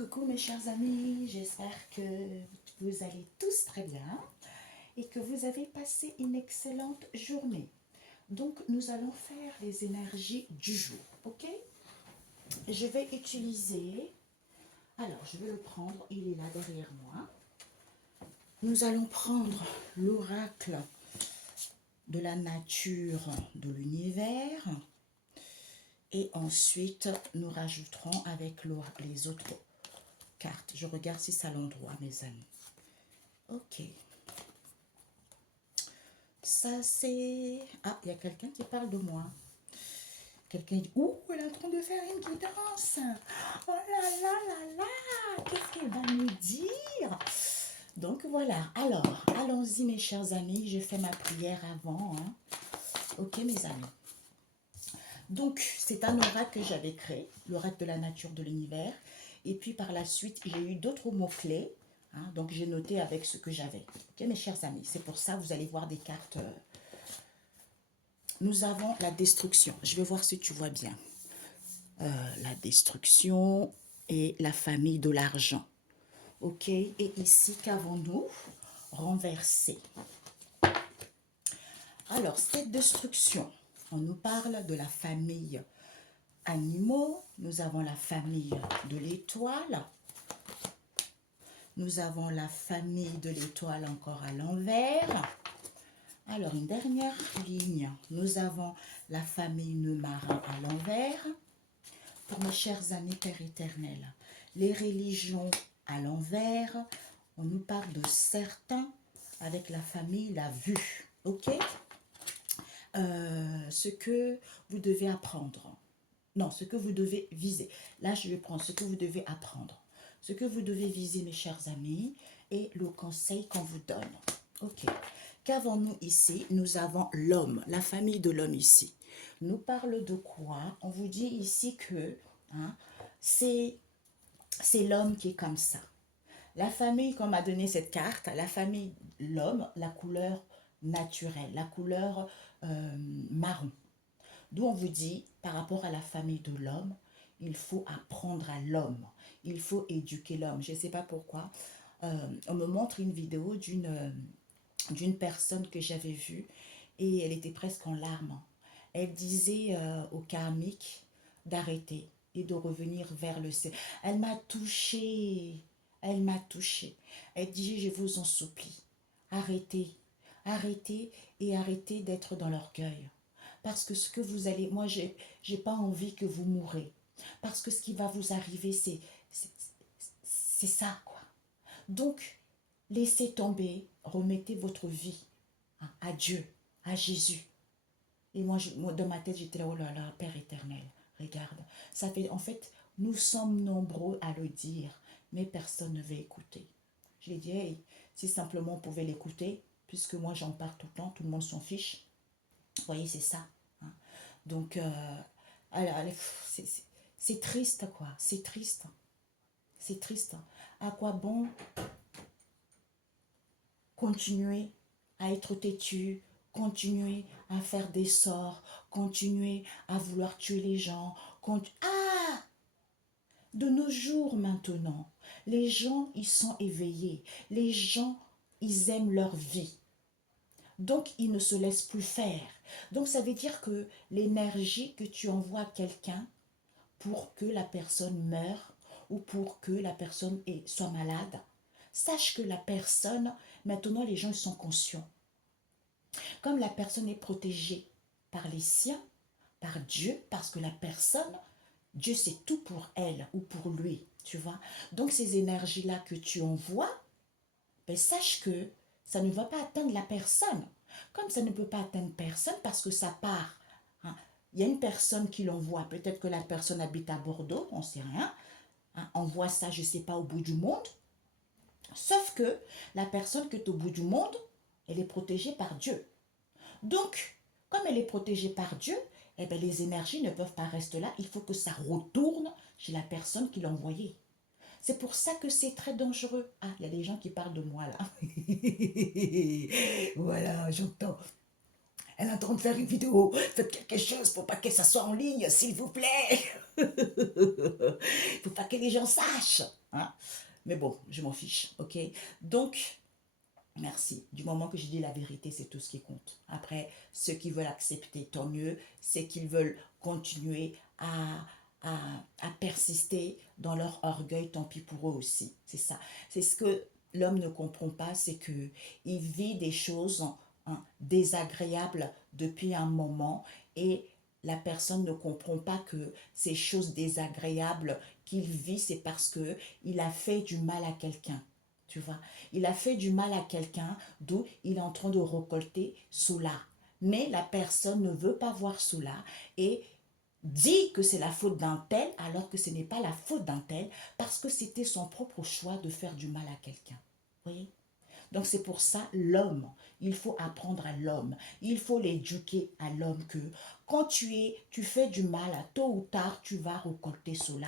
Coucou mes chers amis, j'espère que vous allez tous très bien et que vous avez passé une excellente journée. Donc nous allons faire les énergies du jour, ok? Je vais utiliser, alors je vais le prendre, il est là derrière moi. Nous allons prendre l'oracle de la nature de l'univers et ensuite nous rajouterons avec les autres cartes. Je regarde si c'est à l'endroit, mes amis. Ok. Ça, c'est... Ah, il y a quelqu'un qui parle de moi. Quelqu'un dit, ouh, elle est en train de faire une guidance. Oh là là là là, qu'est-ce qu'elle va nous dire? Donc voilà, alors, allons-y mes chers amis, je fais ma prière avant. Hein. Ok mes amis. Donc, c'est un oracle que j'avais créé, l'oracle de la nature de l'univers. Et puis par la suite, j'ai eu d'autres mots-clés. Hein, donc j'ai noté avec ce que j'avais. Ok mes chers amis, c'est pour ça vous allez voir des cartes... Nous avons la destruction. Je vais voir si tu vois bien. La destruction et la famille de l'argent. Ok. Et ici, qu'avons-nous? Renversé. Alors, cette destruction, on nous parle de la famille animaux. Nous avons la famille de l'étoile. Nous avons la famille de l'étoile encore à l'envers. Alors, une dernière ligne. Nous avons la famille nœud marin à l'envers. Pour mes chers amis Père éternel, les religions à l'envers, on nous parle de certains avec la famille, la vue, ok? Ce que vous devez apprendre, non, ce que vous devez viser. Là, je vais prendre ce que vous devez apprendre, ce que vous devez viser, mes chers amis, et le conseil qu'on vous donne, ok? Qu'avons-nous ici? Nous avons l'homme, la famille de l'homme ici. Nous parle de quoi? On vous dit ici que hein, c'est l'homme qui est comme ça. La famille qu'on m'a donné cette carte, la famille, l'homme, la couleur naturelle, la couleur marron. D'où on vous dit, par rapport à la famille de l'homme, il faut apprendre à l'homme. Il faut éduquer l'homme. Je ne sais pas pourquoi. On me montre une vidéo d'une personne que j'avais vue et elle était presque en larmes. Elle disait au karmique d'arrêter et de revenir vers le ciel. Elle m'a touchée. Elle m'a touchée. Elle dit, je vous en supplie, arrêtez, arrêtez et arrêtez d'être dans l'orgueil. Parce que ce que vous allez, moi, j'ai pas envie que vous mourrez. Parce que ce qui va vous arriver, c'est ça, quoi. Donc, laissez tomber, remettez votre vie hein, à Dieu, à Jésus. Et moi, dans ma tête, j'étais là, oh là là, Père éternel, regarde. Ça fait, en fait, nous sommes nombreux à le dire, mais personne ne veut écouter. Je lui ai dit, hey, si simplement on pouvait l'écouter, puisque moi j'en parle tout le temps, tout le monde s'en fiche. Vous voyez, c'est ça. Hein. Donc, c'est triste, quoi. C'est triste. C'est triste. À quoi bon continuer à être têtu, continuer à faire des sorts, continuer à vouloir tuer les gens. Ah! De nos jours maintenant, les gens, ils sont éveillés. Les gens, ils aiment leur vie. Donc, ils ne se laissent plus faire. Donc, ça veut dire que l'énergie que tu envoies à quelqu'un pour que la personne meure ou pour que la personne soit malade, sache que la personne, maintenant les gens ils sont conscients. Comme la personne est protégée par les siens, par Dieu, parce que la personne, Dieu c'est tout pour elle ou pour lui, tu vois. Donc ces énergies-là que tu envoies, ben, sache que ça ne va pas atteindre la personne. Comme ça ne peut pas atteindre personne parce que ça part. Hein. Il y a une personne qui l'envoie, peut-être que la personne habite à Bordeaux, on ne sait rien. Hein, envoie ça, je ne sais pas, au bout du monde. Sauf que la personne qui est au bout du monde, elle est protégée par Dieu. Donc, comme elle est protégée par Dieu, eh bien, les énergies ne peuvent pas rester là. Il faut que ça retourne chez la personne qui l'a envoyé. C'est pour ça que c'est très dangereux. Ah, il y a des gens qui parlent de moi là. Voilà, j'entends. elle est en train de faire une vidéo, faites quelque chose pour pas que ça soit en ligne, s'il vous plaît. Il faut pas que les gens sachent. Hein? Mais bon, je m'en fiche, ok? Donc, merci. Du moment que je dis la vérité, c'est tout ce qui compte. Après, ceux qui veulent accepter, tant mieux. Ceux qui veulent continuer à, à persister dans leur orgueil, tant pis pour eux aussi. C'est ça. C'est ce que l'homme ne comprend pas, c'est que il vit des choses désagréables depuis un moment et la personne ne comprend pas que ces choses désagréables qu'il vit, c'est parce que il a fait du mal à quelqu'un. Tu vois, il a fait du mal à quelqu'un, d'où il est en train de récolter cela. Mais la personne ne veut pas voir cela et dit que c'est la faute d'un tel alors que ce n'est pas la faute d'un tel parce que c'était son propre choix de faire du mal à quelqu'un. Vous voyez? Donc c'est pour ça l'homme, il faut apprendre à l'homme, il faut l'éduquer à l'homme que quand tu fais du mal, tôt ou tard tu vas récolter cela.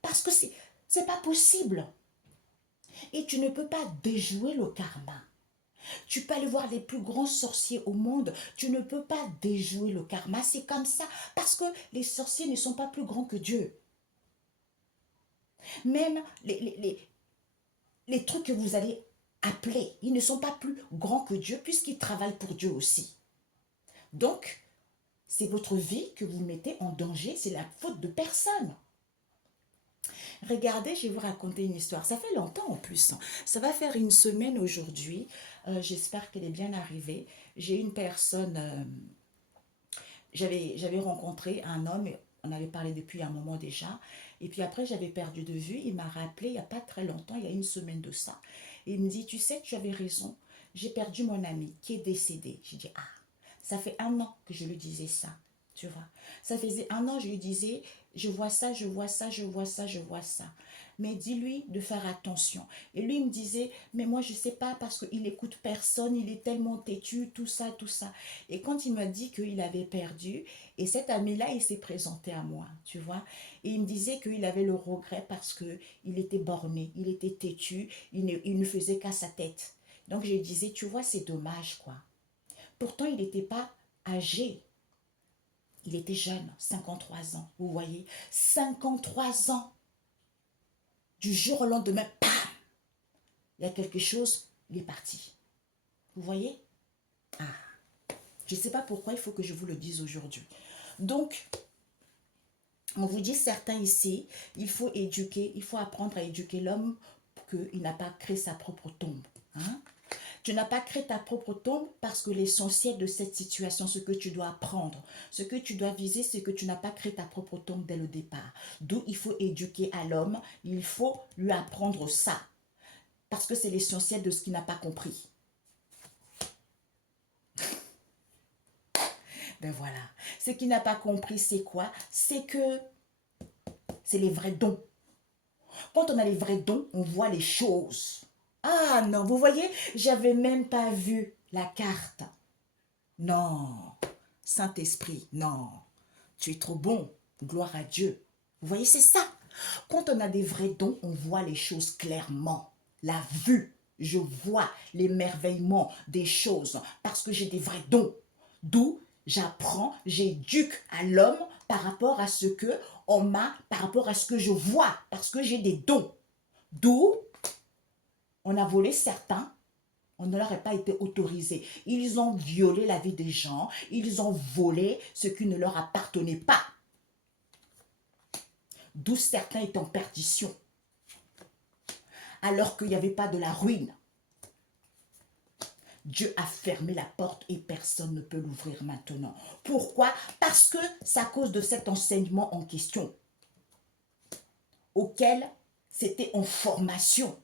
Parce que c'est pas possible. Et tu ne peux pas déjouer le karma. Tu peux aller voir les plus grands sorciers au monde, tu ne peux pas déjouer le karma, c'est comme ça, parce que les sorciers ne sont pas plus grands que Dieu. Même les trucs que vous allez appeler, ils ne sont pas plus grands que Dieu, puisqu'ils travaillent pour Dieu aussi. Donc, c'est votre vie que vous mettez en danger, c'est la faute de personne. Regardez, je vais vous raconter une histoire. Ça fait longtemps en plus. Ça va faire une semaine aujourd'hui. J'espère qu'elle est bien arrivée. J'ai une personne, j'avais rencontré un homme, on avait parlé depuis un moment déjà. Et puis après, j'avais perdu de vue. Il m'a rappelé il n'y a pas très longtemps, il y a une semaine de ça. Et il me dit, tu sais, tu avais raison. J'ai perdu mon ami qui est décédé. J'ai dit, ah, ça fait un an que je lui disais ça. Tu vois, ça faisait un an, je lui disais, je vois ça, je vois ça, je vois ça, je vois ça. Mais dis-lui de faire attention. Et lui, il me disait, mais moi, je ne sais pas parce qu'il n'écoute personne, il est tellement têtu, tout ça, tout ça. Et quand il m'a dit qu'il avait perdu, et cet ami-là, il s'est présenté à moi, tu vois. Et il me disait qu'il avait le regret parce qu'il était borné, il était têtu, il ne faisait qu'à sa tête. Donc, je lui disais, tu vois, c'est dommage, quoi. Pourtant, il n'était pas âgé. Il était jeune, 53 ans, vous voyez, 53 ans. Du jour au lendemain, pam, il y a quelque chose, il est parti. Vous voyez? Ah, je ne sais pas pourquoi il faut que je vous le dise aujourd'hui. Donc, on vous dit certains ici, il faut éduquer, il faut apprendre à éduquer l'homme qu'il n'a pas créé sa propre tombe. Hein? Tu n'as pas créé ta propre tombe parce que l'essentiel de cette situation, ce que tu dois apprendre, ce que tu dois viser, c'est que tu n'as pas créé ta propre tombe dès le départ. D'où il faut éduquer à l'homme, il faut lui apprendre ça. Parce que c'est l'essentiel de ce qu'il n'a pas compris. Ben voilà. Ce qu'il n'a pas compris, c'est quoi? C'est que c'est les vrais dons. Quand on a les vrais dons, on voit les choses. Ah non, vous voyez, j'avais même pas vu la carte. Non, Saint-Esprit, non, tu es trop bon, gloire à Dieu. Vous voyez, c'est ça. Quand on a des vrais dons, on voit les choses clairement. La vue, je vois l'émerveillement des choses parce que j'ai des vrais dons. D'où j'apprends, j'éduque à l'homme par rapport à ce que on m'a, par rapport à ce que je vois, parce que j'ai des dons. D'où on a volé certains, on ne leur a pas été autorisé. Ils ont violé la vie des gens, ils ont volé ce qui ne leur appartenait pas. D'où certains étaient en perdition, alors qu'il n'y avait pas de la ruine. Dieu a fermé la porte et personne ne peut l'ouvrir maintenant. Pourquoi? Parce que c'est à cause de cet enseignement en question, auquel c'était en formation,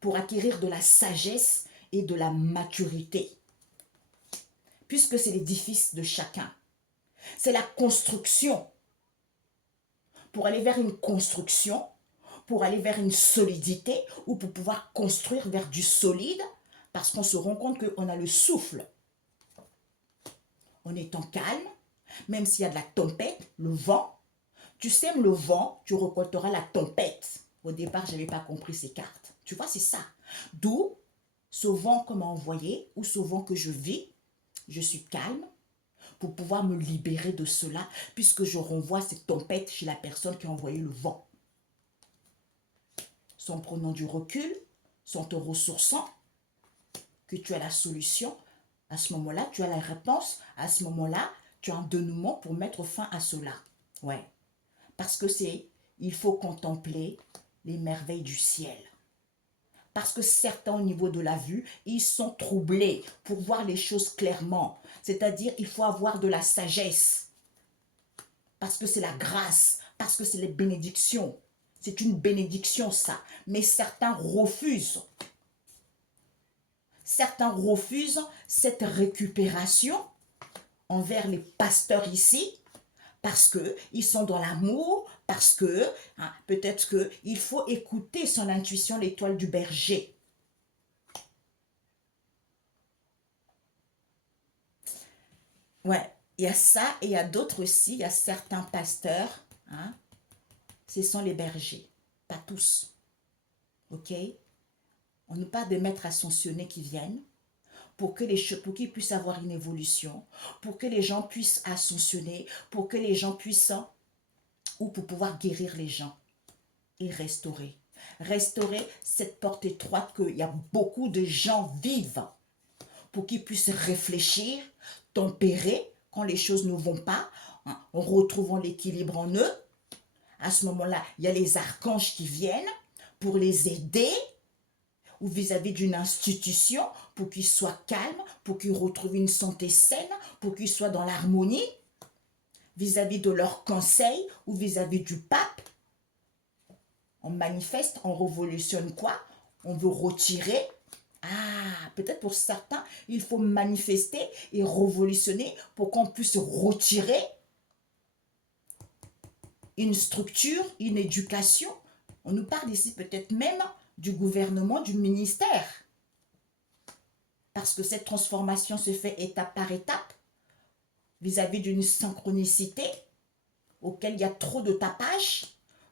pour acquérir de la sagesse et de la maturité. Puisque c'est l'édifice de chacun. C'est la construction. Pour aller vers une construction, pour aller vers une solidité, ou pour pouvoir construire vers du solide, parce qu'on se rend compte qu'on a le souffle. En étant calme, même s'il y a de la tempête, le vent, tu sèmes le vent, tu récolteras la tempête. Au départ, je n'avais pas compris ces cartes. Tu vois, c'est ça. D'où souvent comme envoyé ou souvent que je vis, je suis calme pour pouvoir me libérer de cela, puisque je renvoie cette tempête chez la personne qui a envoyé le vent. Sans prenant du recul, sans te ressourçant, que tu as la solution, à ce moment-là, tu as la réponse, à ce moment-là, tu as un dénouement pour mettre fin à cela. Ouais. Parce que il faut contempler les merveilles du ciel. Parce que certains, au niveau de la vue, ils sont troublés pour voir les choses clairement. C'est-à-dire, il faut avoir de la sagesse. Parce que c'est la grâce, parce que c'est les bénédictions. C'est une bénédiction, ça. Mais certains refusent. Certains refusent cette récupération envers les pasteurs ici, parce qu'ils sont dans l'amour, parce que peut-être qu'il faut écouter son intuition, l'étoile du berger. Ouais, il y a ça et il y a d'autres aussi, il y a certains pasteurs, ce sont les bergers, pas tous, ok? On nous parle de maîtres ascensionnés qui viennent pour qu'ils puissent avoir une évolution, pour que les gens puissent ascensionner, pour que les gens puissent, ou pour pouvoir guérir les gens et restaurer. Restaurer cette porte étroite qu'il y a beaucoup de gens vivent pour qu'ils puissent réfléchir, tempérer quand les choses ne vont pas, en retrouvant l'équilibre en eux. À ce moment-là, il y a les archanges qui viennent pour les aider ou vis-à-vis d'une institution pour qu'ils soient calmes, pour qu'ils retrouvent une santé saine, pour qu'ils soient dans l'harmonie vis-à-vis de leurs conseils ou vis-à-vis du pape. On manifeste, on révolutionne quoi? On veut retirer. Peut-être pour certains, il faut manifester et révolutionner pour qu'on puisse retirer une structure, une éducation. On nous parle ici peut-être même du gouvernement, du ministère. Parce que cette transformation se fait étape par étape vis-à-vis d'une synchronicité auquel il y a trop de tapage,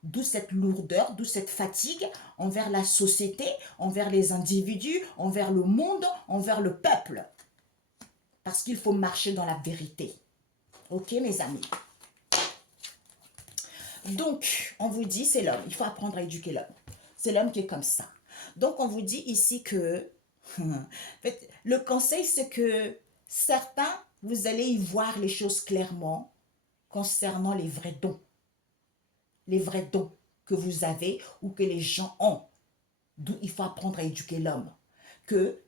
d'où cette lourdeur, d'où cette fatigue envers la société, envers les individus, envers le monde, envers le peuple. Parce qu'il faut marcher dans la vérité. Ok, mes amis? Donc, on vous dit, c'est l'homme. Il faut apprendre à éduquer l'homme. C'est l'homme qui est comme ça. Donc, on vous dit ici que en fait, le conseil, c'est que certains, vous allez y voir les choses clairement concernant les vrais dons. Les vrais dons que vous avez ou que les gens ont. D'où il faut apprendre à éduquer l'homme. Que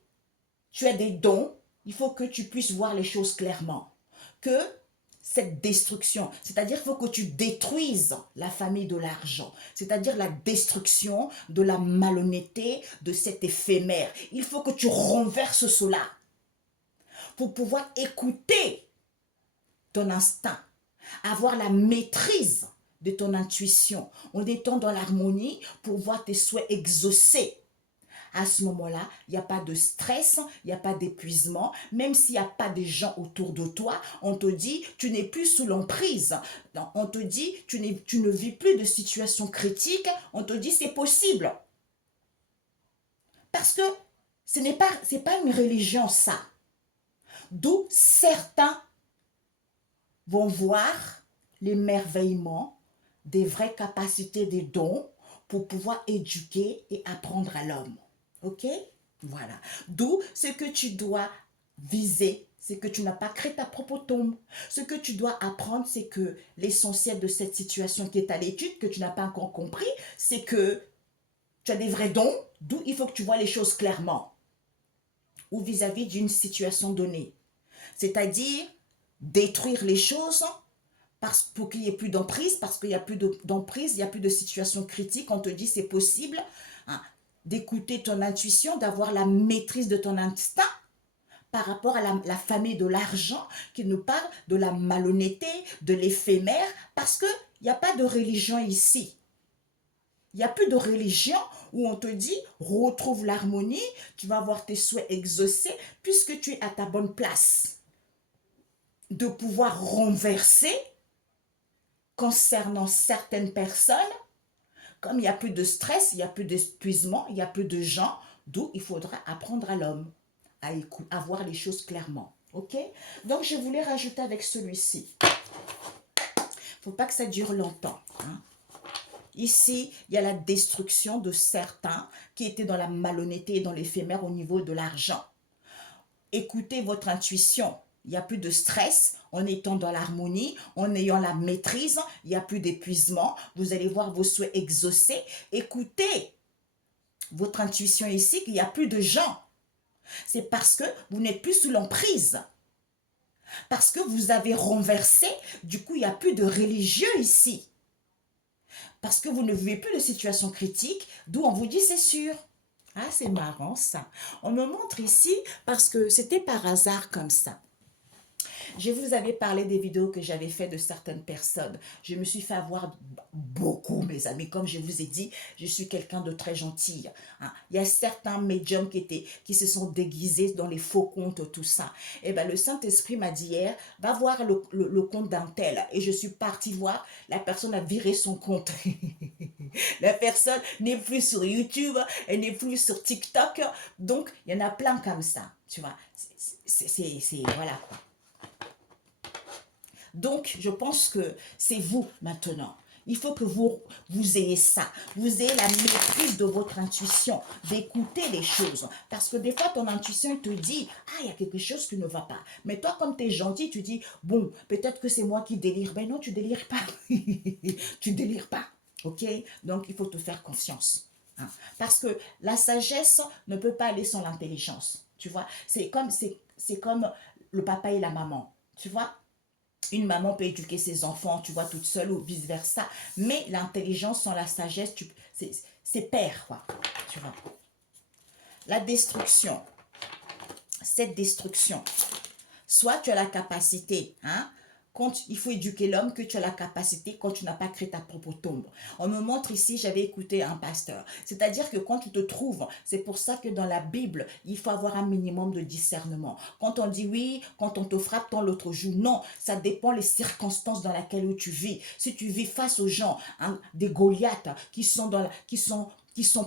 tu as des dons, il faut que tu puisses voir les choses clairement. Que cette destruction, c'est-à-dire qu'il faut que tu détruises la famille de l'argent, c'est-à-dire la destruction de la malhonnêteté, de cet éphémère. Il faut que tu renverses cela pour pouvoir écouter ton instinct, avoir la maîtrise de ton intuition, en étant dans l'harmonie pour voir tes souhaits exaucés. À ce moment-là, il n'y a pas de stress, il n'y a pas d'épuisement, même s'il n'y a pas de gens autour de toi, on te dit, tu n'es plus sous l'emprise. On te dit, tu ne vis plus de situations critiques, on te dit, c'est possible. Parce que ce n'est pas une religion, ça. D'où certains vont voir l'émerveillement des vraies capacités des dons pour pouvoir éduquer et apprendre à l'homme. Ok? Voilà. D'où ce que tu dois viser, c'est que tu n'as pas créé ta propre tombe. Ce que tu dois apprendre, c'est que l'essentiel de cette situation qui est à l'étude, que tu n'as pas encore compris, c'est que tu as des vrais dons, d'où il faut que tu vois les choses clairement. Ou vis-à-vis d'une situation donnée. C'est-à-dire détruire les choses pour qu'il n'y ait plus d'emprise, parce qu'il n'y a plus d'emprise, il n'y a plus de situation critique, on te dit c'est possible d'écouter ton intuition, d'avoir la maîtrise de ton instinct par rapport à la famille de l'argent qui nous parle de la malhonnêteté, de l'éphémère, parce qu'il n'y a pas de religion ici. Il n'y a plus de religion où on te dit retrouve l'harmonie, tu vas avoir tes souhaits exaucés puisque tu es à ta bonne place. De pouvoir renverser concernant certaines personnes, comme il n'y a plus de stress, il n'y a plus d'épuisement, il n'y a plus de gens, D'où il faudra apprendre à l'homme à voir les choses clairement. Ok? Donc, je voulais rajouter avec celui-ci. Faut pas que ça dure longtemps. Hein? Ici, il y a la destruction de certains qui étaient dans la malhonnêteté et dans l'éphémère au niveau de l'argent. Écoutez votre intuition. Il n'y a plus de stress en étant dans l'harmonie, en ayant la maîtrise. Il n'y a plus d'épuisement. Vous allez voir vos souhaits exaucés. Écoutez votre intuition ici qu'il n'y a plus de gens. C'est parce que vous n'êtes plus sous l'emprise. Parce que vous avez renversé, du coup, il n'y a plus de religieux ici. Parce que vous ne vivez plus de situation critique, d'où on vous dit c'est sûr. Ah, c'est marrant ça. On me montre ici parce que c'était par hasard comme ça. Je vous avais parlé des vidéos que j'avais fait de certaines personnes. Je me suis fait avoir beaucoup, mes amis. Comme je vous ai dit, je suis quelqu'un de très gentil. Hein. Il y a certains médiums qui se sont déguisés dans les faux comptes, tout ça. Et bien, le Saint-Esprit m'a dit hier, va voir le compte d'un tel. Et je suis partie voir, la personne a viré son compte. La personne n'est plus sur YouTube, elle n'est plus sur TikTok. Donc, il y en a plein comme ça, tu vois. Voilà quoi. Donc, je pense que c'est vous maintenant. Il faut que vous ayez ça. Vous ayez la maîtrise de votre intuition, d'écouter les choses. Parce que des fois, ton intuition te dit, ah, il y a quelque chose qui ne va pas. Mais toi, comme tu es gentil, tu dis, bon, peut-être que c'est moi qui délire. Ben non, tu délires pas. Tu délires pas. Ok? Donc, il faut te faire confiance. Hein? Parce que la sagesse ne peut pas aller sans l'intelligence. Tu vois? C'est comme le papa et la maman. Tu vois? Une maman peut éduquer ses enfants, tu vois, toute seule ou vice-versa. Mais l'intelligence sans la sagesse, c'est père, quoi. Tu vois. La destruction. Cette destruction. Soit tu as la capacité, hein, quand il faut éduquer l'homme, que tu as la capacité quand tu n'as pas créé ta propre tombe. On me montre ici, j'avais écouté un pasteur. C'est-à-dire que quand tu te trouves, c'est pour ça que dans la Bible, il faut avoir un minimum de discernement. Quand on dit oui, quand on te frappe, ton l'autre joue, non, ça dépend les circonstances dans lesquelles tu vis. Si tu vis face aux gens, hein, des Goliaths qui sont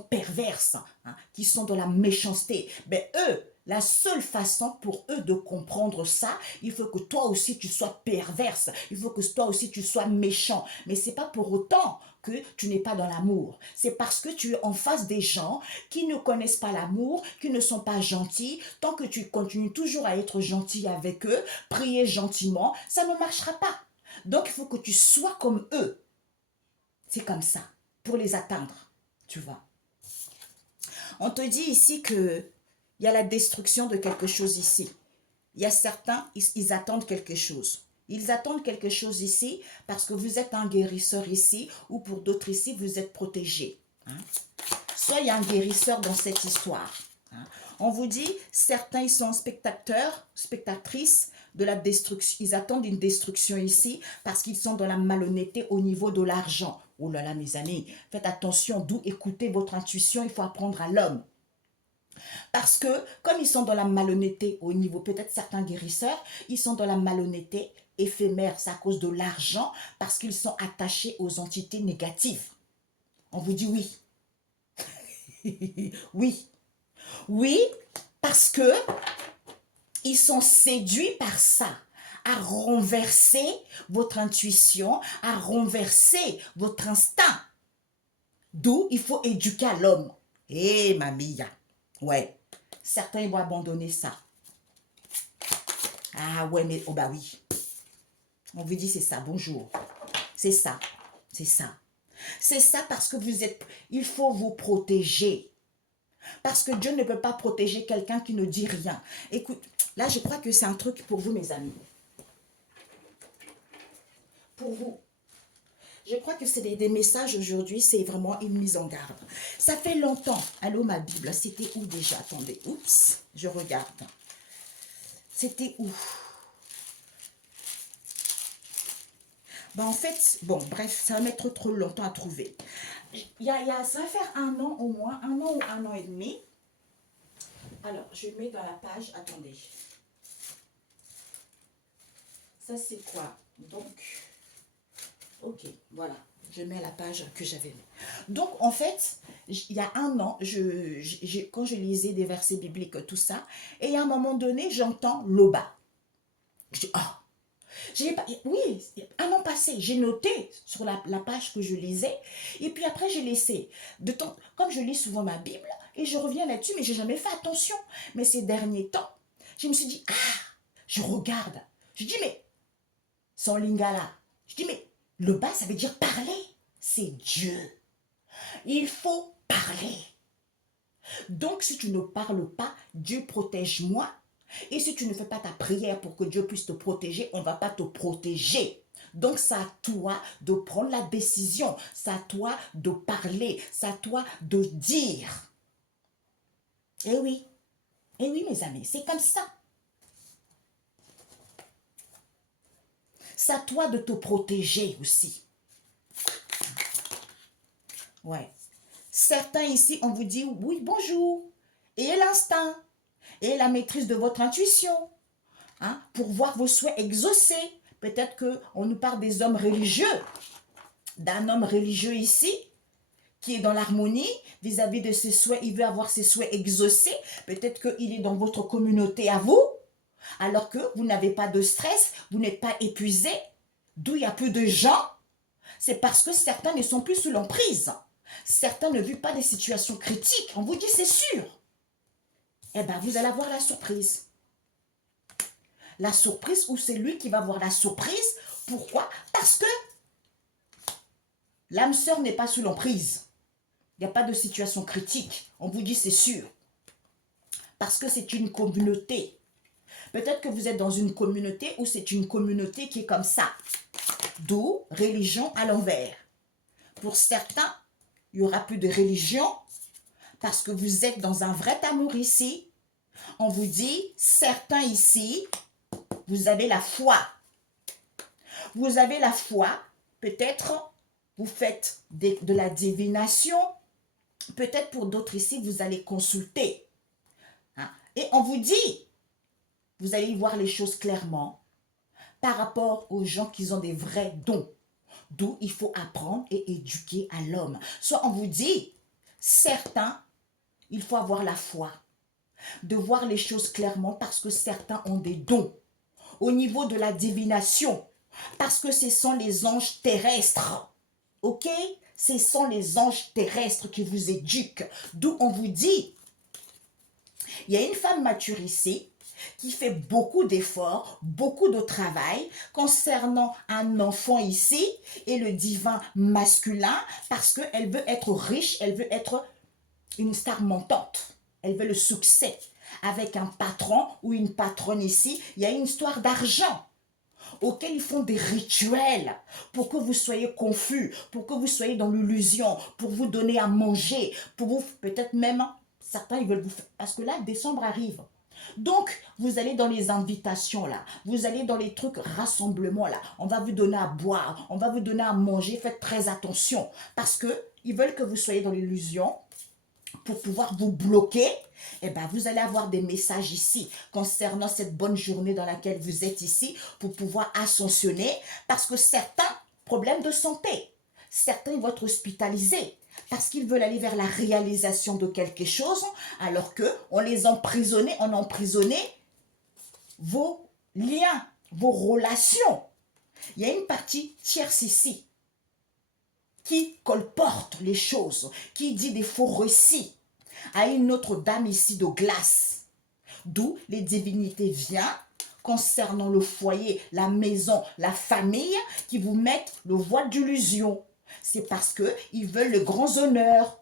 perverses, hein, qui sont dans la méchanceté, ben eux, la seule façon pour eux de comprendre ça, il faut que toi aussi tu sois perverse, il faut que toi aussi tu sois méchant. Mais c'est pas pour autant que tu n'es pas dans l'amour. C'est parce que tu es en face des gens qui ne connaissent pas l'amour, qui ne sont pas gentils. Tant que tu continues toujours à être gentil avec eux, prier gentiment, ça ne marchera pas. Donc il faut que tu sois comme eux. C'est comme ça, pour les atteindre, tu vois. On te dit ici que il y a la destruction de quelque chose ici. Il y a certains, ils attendent quelque chose. Ils attendent quelque chose ici parce que vous êtes un guérisseur ici ou pour d'autres ici, vous êtes protégé. Hein? Soit il y a un guérisseur dans cette histoire. Hein? On vous dit, certains, ils sont spectateurs, spectatrices de la destruction. Ils attendent une destruction ici parce qu'ils sont dans la malhonnêteté au niveau de l'argent. Oh là là, mes amis, faites attention, d'où écoutez votre intuition, il faut apprendre à l'homme. Parce que, comme ils sont dans la malhonnêteté au niveau, peut-être certains guérisseurs, ils sont dans la malhonnêteté éphémère, c'est à cause de l'argent, parce qu'ils sont attachés aux entités négatives. On vous dit oui. Oui. Oui, parce que ils sont séduits par ça, à renverser votre intuition, à renverser votre instinct. D'où il faut éduquer à l'homme. Eh, mamie, ouais. Certains vont abandonner ça. Ah ouais, mais oh bah oui. On vous dit c'est ça, bonjour. C'est ça, c'est ça. C'est ça parce que vous êtes... Il faut vous protéger. Parce que Dieu ne peut pas protéger quelqu'un qui ne dit rien. Écoute, là je crois que c'est un truc pour vous mes amis. Pour vous. Je crois que c'est des messages aujourd'hui, c'est vraiment une mise en garde. Ça fait longtemps. Allô, ma Bible, c'était où déjà? Attendez, oups, je regarde. C'était où? Ben en fait, bon, bref, ça va mettre trop longtemps à trouver. Ça va faire un an au moins, un an ou un an et demi. Alors, je mets dans la page, attendez. Ça, c'est quoi? Donc, ok, voilà. Je mets la page que j'avais mis. Donc, en fait, il y a un an, quand je lisais des versets bibliques, tout ça, et à un moment donné, j'entends Loba. Je dis, oh, oui, un an passé, j'ai noté sur la page que je lisais, et puis après, j'ai laissé. Comme je lis souvent ma Bible, et je reviens là-dessus, mais j'ai jamais fait attention. Mais ces derniers temps, je me suis dit, ah, je regarde. Je dis, mais, sans lingala, je dis, mais le bas, ça veut dire parler. C'est Dieu. Il faut parler. Donc, si tu ne parles pas, Dieu protège-moi. Et si tu ne fais pas ta prière pour que Dieu puisse te protéger, on ne va pas te protéger. Donc, c'est à toi de prendre la décision. C'est à toi de parler. C'est à toi de dire. Eh oui. Eh oui, mes amis, c'est comme ça. C'est à toi de te protéger aussi. Ouais. Certains ici, on vous dit, oui, bonjour. Et l'instinct. Et la maîtrise de votre intuition. Hein, pour voir vos souhaits exaucés. Peut-être qu'on nous parle des hommes religieux. D'un homme religieux ici, qui est dans l'harmonie vis-à-vis de ses souhaits. Il veut avoir ses souhaits exaucés. Peut-être qu'il est dans votre communauté à vous. Alors que vous n'avez pas de stress, vous n'êtes pas épuisé. D'où il y a plus de gens. C'est parce que certains ne sont plus sous l'emprise. Certains ne vivent pas des situations critiques. On vous dit c'est sûr. Eh bien, vous allez avoir la surprise. La surprise ou c'est lui qui va avoir la surprise. Pourquoi? Parce que l'âme sœur n'est pas sous l'emprise. Il n'y a pas de situation critique. On vous dit c'est sûr. Parce que c'est une communauté. Peut-être que vous êtes dans une communauté où c'est une communauté qui est comme ça. D'où religion à l'envers. Pour certains, il n'y aura plus de religion parce que vous êtes dans un vrai amour ici. On vous dit, certains ici, vous avez la foi. Vous avez la foi, peut-être vous faites de la divination. Peut-être pour d'autres ici, vous allez consulter. Hein? Et on vous dit, vous allez y voir les choses clairement par rapport aux gens qui ont des vrais dons. D'où il faut apprendre et éduquer à l'homme. Soit on vous dit, certains, il faut avoir la foi. De voir les choses clairement parce que certains ont des dons. Au niveau de la divination, parce que ce sont les anges terrestres. Ok? Ce sont les anges terrestres qui vous éduquent. D'où on vous dit, il y a une femme mature ici qui fait beaucoup d'efforts, beaucoup de travail concernant un enfant ici et le divin masculin parce qu'elle veut être riche, elle veut être une star montante. Elle veut le succès avec un patron ou une patronne ici. Il y a une histoire d'argent auquel ils font des rituels pour que vous soyez confus, pour que vous soyez dans l'illusion, pour vous donner à manger, pour vous, peut-être même, certains ils veulent vous faire, parce que là, décembre arrive. Donc, vous allez dans les invitations là, vous allez dans les trucs rassemblements là, on va vous donner à boire, on va vous donner à manger, faites très attention, parce que ils veulent que vous soyez dans l'illusion, pour pouvoir vous bloquer, eh ben, vous allez avoir des messages ici concernant cette bonne journée dans laquelle vous êtes ici pour pouvoir ascensionner parce que certains problèmes de santé, certains vont être hospitalisés parce qu'ils veulent aller vers la réalisation de quelque chose alors qu'on les emprisonnait, on a emprisonné vos liens, vos relations. Il y a une partie tierce ici qui colporte les choses, qui dit des faux récits à une autre dame ici de glace. D'où les divinités viennent concernant le foyer, la maison, la famille, qui vous mettent le voile d'illusion. C'est parce qu'ils veulent le grand honneur.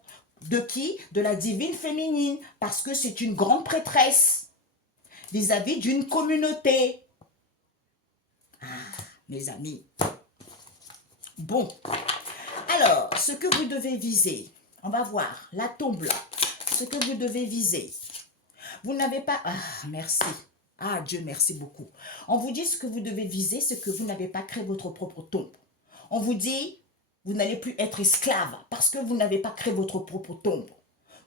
De qui? De la divine féminine, parce que c'est une grande prêtresse vis-à-vis d'une communauté. Ah, mes amis. Bon. Alors, ce que vous devez viser, on va voir, la tombe là, ce que vous devez viser. Vous n'avez pas... Ah, merci. Ah, Dieu, merci beaucoup. On vous dit ce que vous devez viser, ce que vous n'avez pas créé votre propre tombe. On vous dit, vous n'allez plus être esclave parce que vous n'avez pas créé votre propre tombe.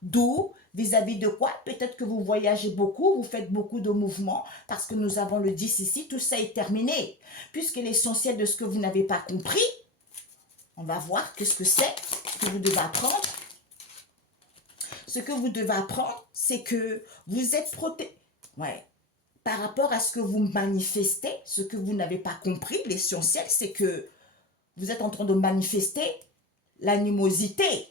D'où, vis-à-vis de quoi? Peut-être que vous voyagez beaucoup, vous faites beaucoup de mouvements parce que nous avons le 10 ici, tout ça est terminé. Puisque l'essentiel de ce que vous n'avez pas compris, On va voir qu'est-ce que c'est que vous devez apprendre. Ce que vous devez apprendre, c'est que vous êtes protégé. Ouais. Par rapport à ce que vous manifestez, ce que vous n'avez pas compris, l'essentiel, c'est que vous êtes en train de manifester l'animosité.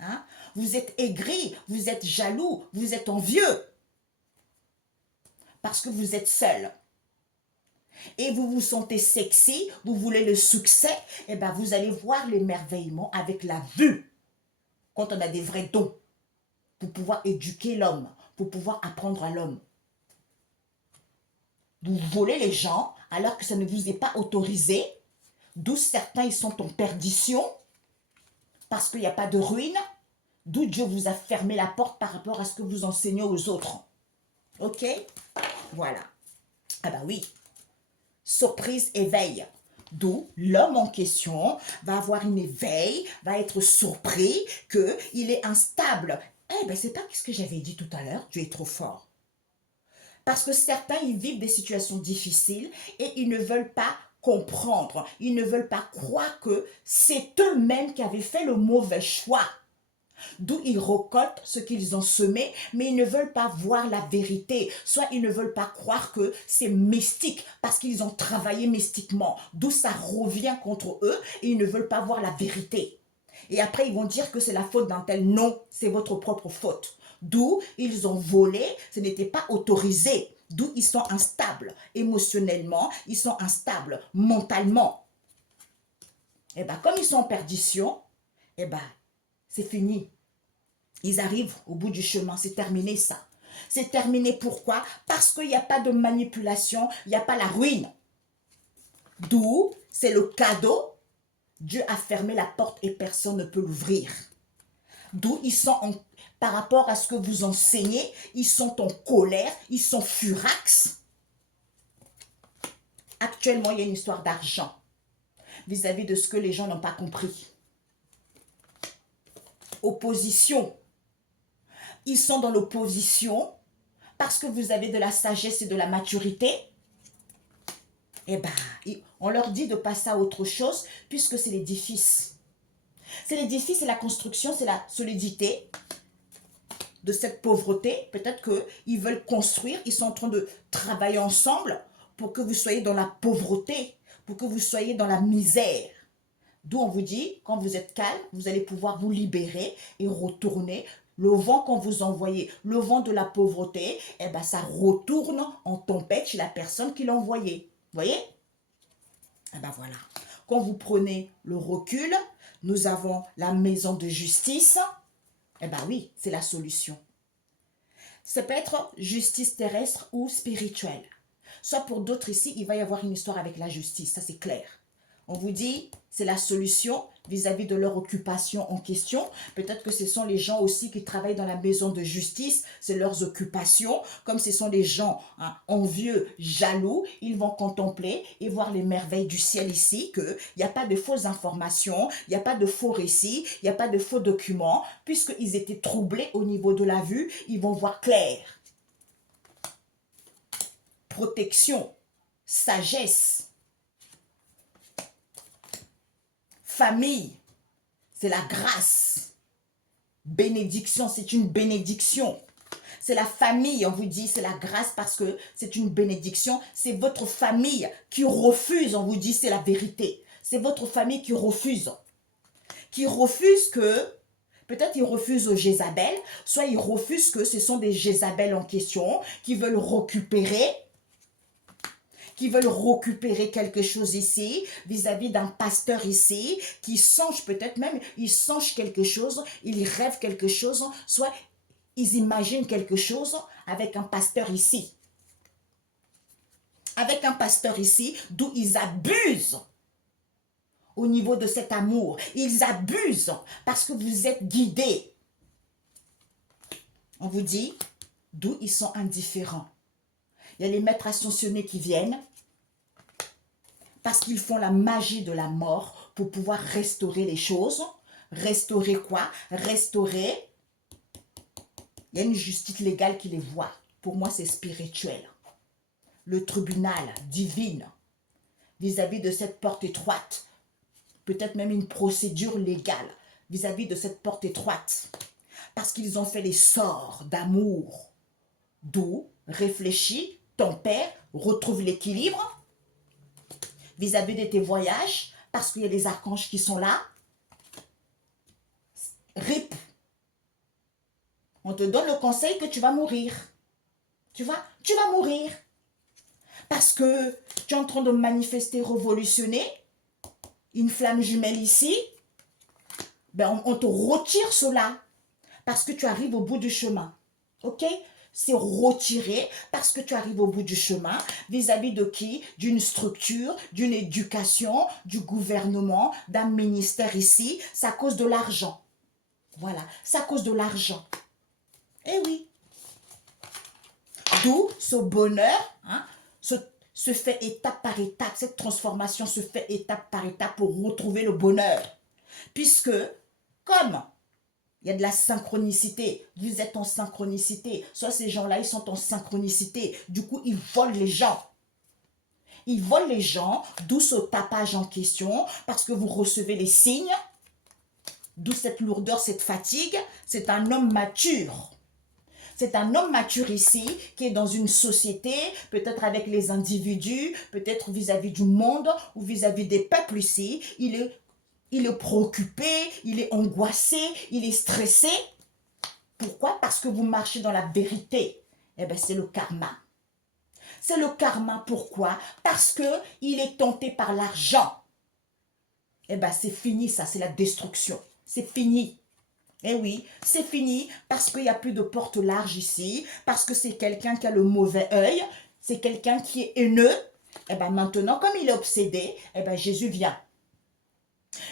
Hein? Vous êtes aigri, vous êtes jaloux, vous êtes envieux. Parce que vous êtes seul. Et vous vous sentez sexy, vous voulez le succès, et bien vous allez voir l'émerveillement avec la vue. Quand on a des vrais dons, pour pouvoir éduquer l'homme, pour pouvoir apprendre à l'homme. Vous volez les gens alors que ça ne vous est pas autorisé, d'où certains ils sont en perdition, parce qu'il n'y a pas de ruine, d'où Dieu vous a fermé la porte par rapport à ce que vous enseignez aux autres. Ok? Voilà. Ah bah oui. Surprise, éveil. D'où l'homme en question va avoir une éveil, va être surpris qu'il est instable. Eh ben c'est pas ce que j'avais dit tout à l'heure, Dieu est trop fort. Parce que certains, ils vivent des situations difficiles et ils ne veulent pas comprendre. Ils ne veulent pas croire que c'est eux-mêmes qui avaient fait le mauvais choix. D'où ils récoltent ce qu'ils ont semé, mais ils ne veulent pas voir la vérité. Soit ils ne veulent pas croire que c'est mystique, parce qu'ils ont travaillé mystiquement. D'où ça revient contre eux, et ils ne veulent pas voir la vérité. Et après, ils vont dire que c'est la faute d'un tel. Non, c'est votre propre faute. D'où ils ont volé, ce n'était pas autorisé. D'où ils sont instables émotionnellement, ils sont instables mentalement. Et bien, comme ils sont en perdition, et ben, c'est fini. Ils arrivent au bout du chemin, c'est terminé ça. C'est terminé pourquoi? Parce qu'il n'y a pas de manipulation, il n'y a pas la ruine. D'où, c'est le cadeau. Dieu a fermé la porte et personne ne peut l'ouvrir. D'où ils sont, par rapport à ce que vous enseignez, ils sont en colère, ils sont furax. Actuellement, il y a une histoire d'argent vis-à-vis de ce que les gens n'ont pas compris. Opposition. Ils sont dans l'opposition parce que vous avez de la sagesse et de la maturité. Eh bien, on leur dit de passer à autre chose puisque c'est l'édifice. C'est l'édifice, c'est la construction, c'est la solidité de cette pauvreté. Peut-être qu'ils veulent construire, ils sont en train de travailler ensemble pour que vous soyez dans la pauvreté, pour que vous soyez dans la misère. D'où on vous dit, quand vous êtes calme, vous allez pouvoir vous libérer et retourner. Le vent qu'on vous envoyez, le vent de la pauvreté, eh ben ça retourne en tempête chez la personne qui l'a envoyé. Vous voyez? Eh ben voilà. Quand vous prenez le recul, nous avons la maison de justice. Eh ben oui, c'est la solution. Ça peut être justice terrestre ou spirituelle. Soit pour d'autres ici, il va y avoir une histoire avec la justice, ça c'est clair. On vous dit, c'est la solution vis-à-vis de leur occupation en question. Peut-être que ce sont les gens aussi qui travaillent dans la maison de justice, c'est leurs occupations. Comme ce sont des gens envieux, jaloux, ils vont contempler et voir les merveilles du ciel ici, qu'il n'y a pas de fausses informations, il n'y a pas de faux récits, il n'y a pas de faux documents. Puisqu'ils étaient troublés au niveau de la vue, ils vont voir clair. Protection, sagesse. Famille, c'est la grâce. Bénédiction, c'est une bénédiction. C'est la famille, on vous dit, c'est la grâce parce que c'est une bénédiction. C'est votre famille qui refuse, on vous dit, c'est la vérité. C'est votre famille qui refuse. Qui refuse que, peut-être ils refusent aux Jézabel, soit ils refusent que ce sont des Jézabel en question qui veulent récupérer quelque chose ici, vis-à-vis d'un pasteur ici, qui songe peut-être même, il songe quelque chose, il rêve quelque chose, soit ils imaginent quelque chose avec un pasteur ici. Avec un pasteur ici, d'où ils abusent au niveau de cet amour. Ils abusent parce que vous êtes guidés. On vous dit, d'où ils sont indifférents. Il y a les maîtres ascensionnés qui viennent parce qu'ils font la magie de la mort pour pouvoir restaurer les choses. Restaurer quoi? Restaurer. Il y a une justice légale qui les voit. Pour moi, c'est spirituel. Le tribunal divin vis-à-vis de cette porte étroite. peut-être même une procédure légale vis-à-vis de cette porte étroite. Parce qu'ils ont fait les sorts d'amour. D'où, réfléchis, ton père retrouve l'équilibre vis-à-vis de tes voyages, parce qu'il y a des archanges qui sont là. RIP. On te donne le conseil que tu vas mourir. Tu vois, tu vas mourir. Parce que tu es en train de manifester, révolutionner une flamme jumelle ici. Ben on te retire cela. Parce que tu arrives au bout du chemin. Ok? C'est retiré parce que tu arrives au bout du chemin vis-à-vis de qui? D'une structure, d'une éducation, du gouvernement, d'un ministère ici. C'est à cause de l'argent. Voilà, c'est à cause de l'argent. Eh oui. D'où ce bonheur hein, se fait étape par étape. Cette transformation se fait étape par étape pour retrouver le bonheur. Puisque, comme il y a de la synchronicité, vous êtes en synchronicité, soit ces gens-là, ils sont en synchronicité, du coup, ils volent les gens. Ils volent les gens, d'où ce tapage en question, parce que vous recevez les signes, d'où cette lourdeur, cette fatigue. C'est un homme mature. C'est un homme mature ici qui est dans une société, peut-être avec les individus, peut-être vis-à-vis du monde ou vis-à-vis des peuples ici. Il est préoccupé, il est angoissé, il est stressé. Pourquoi? Parce que vous marchez dans la vérité. Eh bien, c'est le karma. C'est le karma. Pourquoi? Parce qu'il est tenté par l'argent. Eh bien, c'est fini ça, c'est la destruction. C'est fini. Eh oui, c'est fini parce qu'il n'y a plus de porte large ici, parce que c'est quelqu'un qui a le mauvais œil, c'est quelqu'un qui est haineux. Eh bien maintenant, comme il est obsédé, eh bien Jésus vient.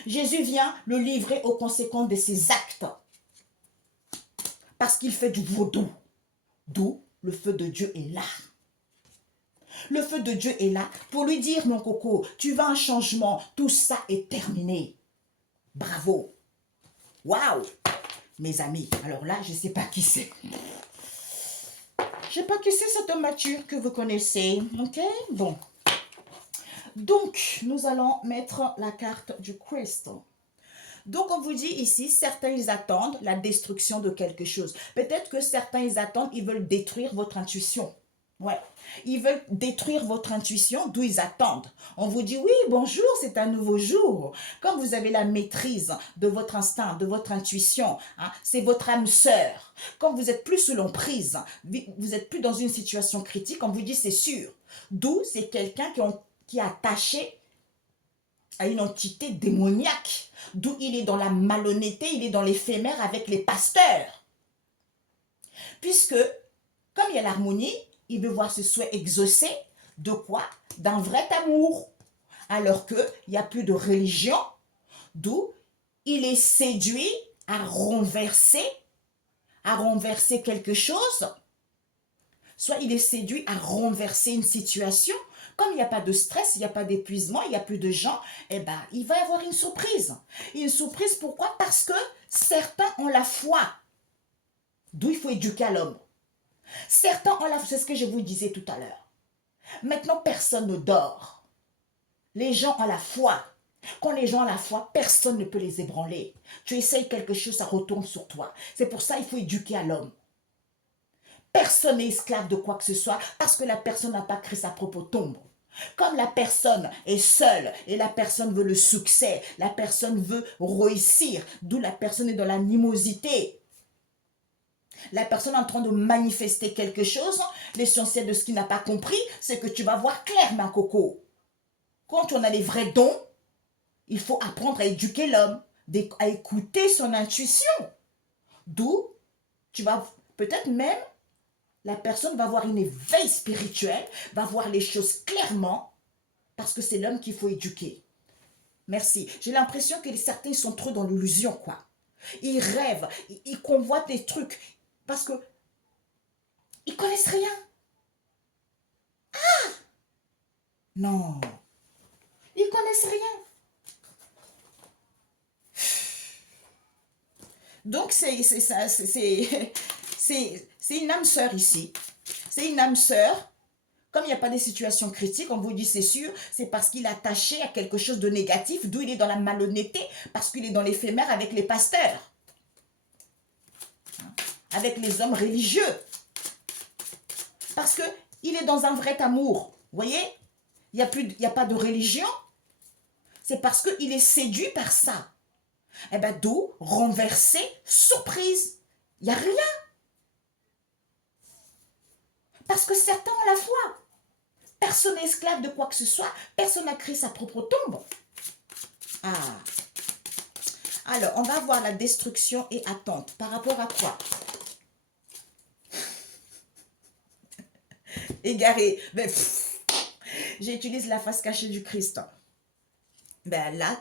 Jésus vient le livrer aux conséquences de ses actes. Parce qu'il fait du vaudou. D'où le feu de Dieu est là. Le feu de Dieu est là pour lui dire, mon coco, tu veux un changement, tout ça est terminé. Bravo. Waouh. Mes amis, alors là, je ne sais pas qui c'est. Je ne sais pas qui c'est cet homme mature que vous connaissez. Ok? Bon. Donc, nous allons mettre la carte du Christ. Donc, on vous dit ici, certains, ils attendent la destruction de quelque chose. Peut-être que certains, ils attendent, ils veulent détruire votre intuition. Ouais. Ils veulent détruire votre intuition, d'où ils attendent. On vous dit, oui, bonjour, c'est un nouveau jour. Quand vous avez la maîtrise de votre instinct, de votre intuition, hein, c'est votre âme sœur. Quand vous êtes plus sous l'emprise, vous n'êtes plus dans une situation critique, on vous dit, c'est sûr. D'où c'est quelqu'un qui est attaché à une entité démoniaque. D'où il est dans la malhonnêteté, il est dans l'éphémère avec les pasteurs. Puisque, comme il y a l'harmonie, il veut voir ce souhait exaucé. De quoi? D'un vrai amour. Alors qu'il n'y a plus de religion. D'où il est séduit à renverser quelque chose. Soit il est séduit à renverser une situation. Comme il n'y a pas de stress, il n'y a pas d'épuisement, il n'y a plus de gens, eh ben, il va y avoir une surprise. Une surprise, pourquoi? Parce que certains ont la foi. D'où il faut éduquer à l'homme. Certains ont la foi, c'est ce que je vous disais tout à l'heure. Maintenant, personne ne dort. Les gens ont la foi. Quand les gens ont la foi, personne ne peut les ébranler. Tu essayes quelque chose, ça retourne sur toi. C'est pour ça qu'il faut éduquer à l'homme. Personne n'est esclave de quoi que ce soit parce que la personne n'a pas créé sa propre tombe. Comme la personne est seule et la personne veut le succès, la personne veut réussir, d'où la personne est dans l'animosité. La personne est en train de manifester quelque chose, l'essentiel de ce qu'il n'a pas compris, c'est que tu vas voir clair, ma coco. Quand on a les vrais dons, il faut apprendre à éduquer l'homme, à écouter son intuition. D'où tu vas peut-être même la personne va voir une éveil spirituel, va voir les choses clairement, parce que c'est l'homme qu'il faut éduquer. Merci. J'ai l'impression que certains sont trop dans l'illusion, quoi. Ils rêvent, ils convoitent des trucs, parce que ils connaissent rien. Ah! Non. Ils connaissent rien. Donc, c'est une âme sœur ici. C'est une âme sœur Comme il n'y a pas de situation critique, on vous dit c'est sûr, c'est parce qu'il est attaché à quelque chose de négatif, d'où il est dans la malhonnêteté, parce qu'il est dans l'éphémère avec les pasteurs, avec les hommes religieux. Parce qu'il est dans un vrai amour. Vous voyez, il n'y a pas de religion. C'est parce qu'il est séduit par ça. Eh bien, d'où renverser, surprise. Il n'y a rien. Parce que certains ont la foi. Personne n'est esclave de quoi que ce soit. Personne n'a créé sa propre tombe. Ah. Alors, on va voir la destruction et attente. Par rapport à quoi? Égaré. Mais j'utilise la face cachée du Christ. Ben là,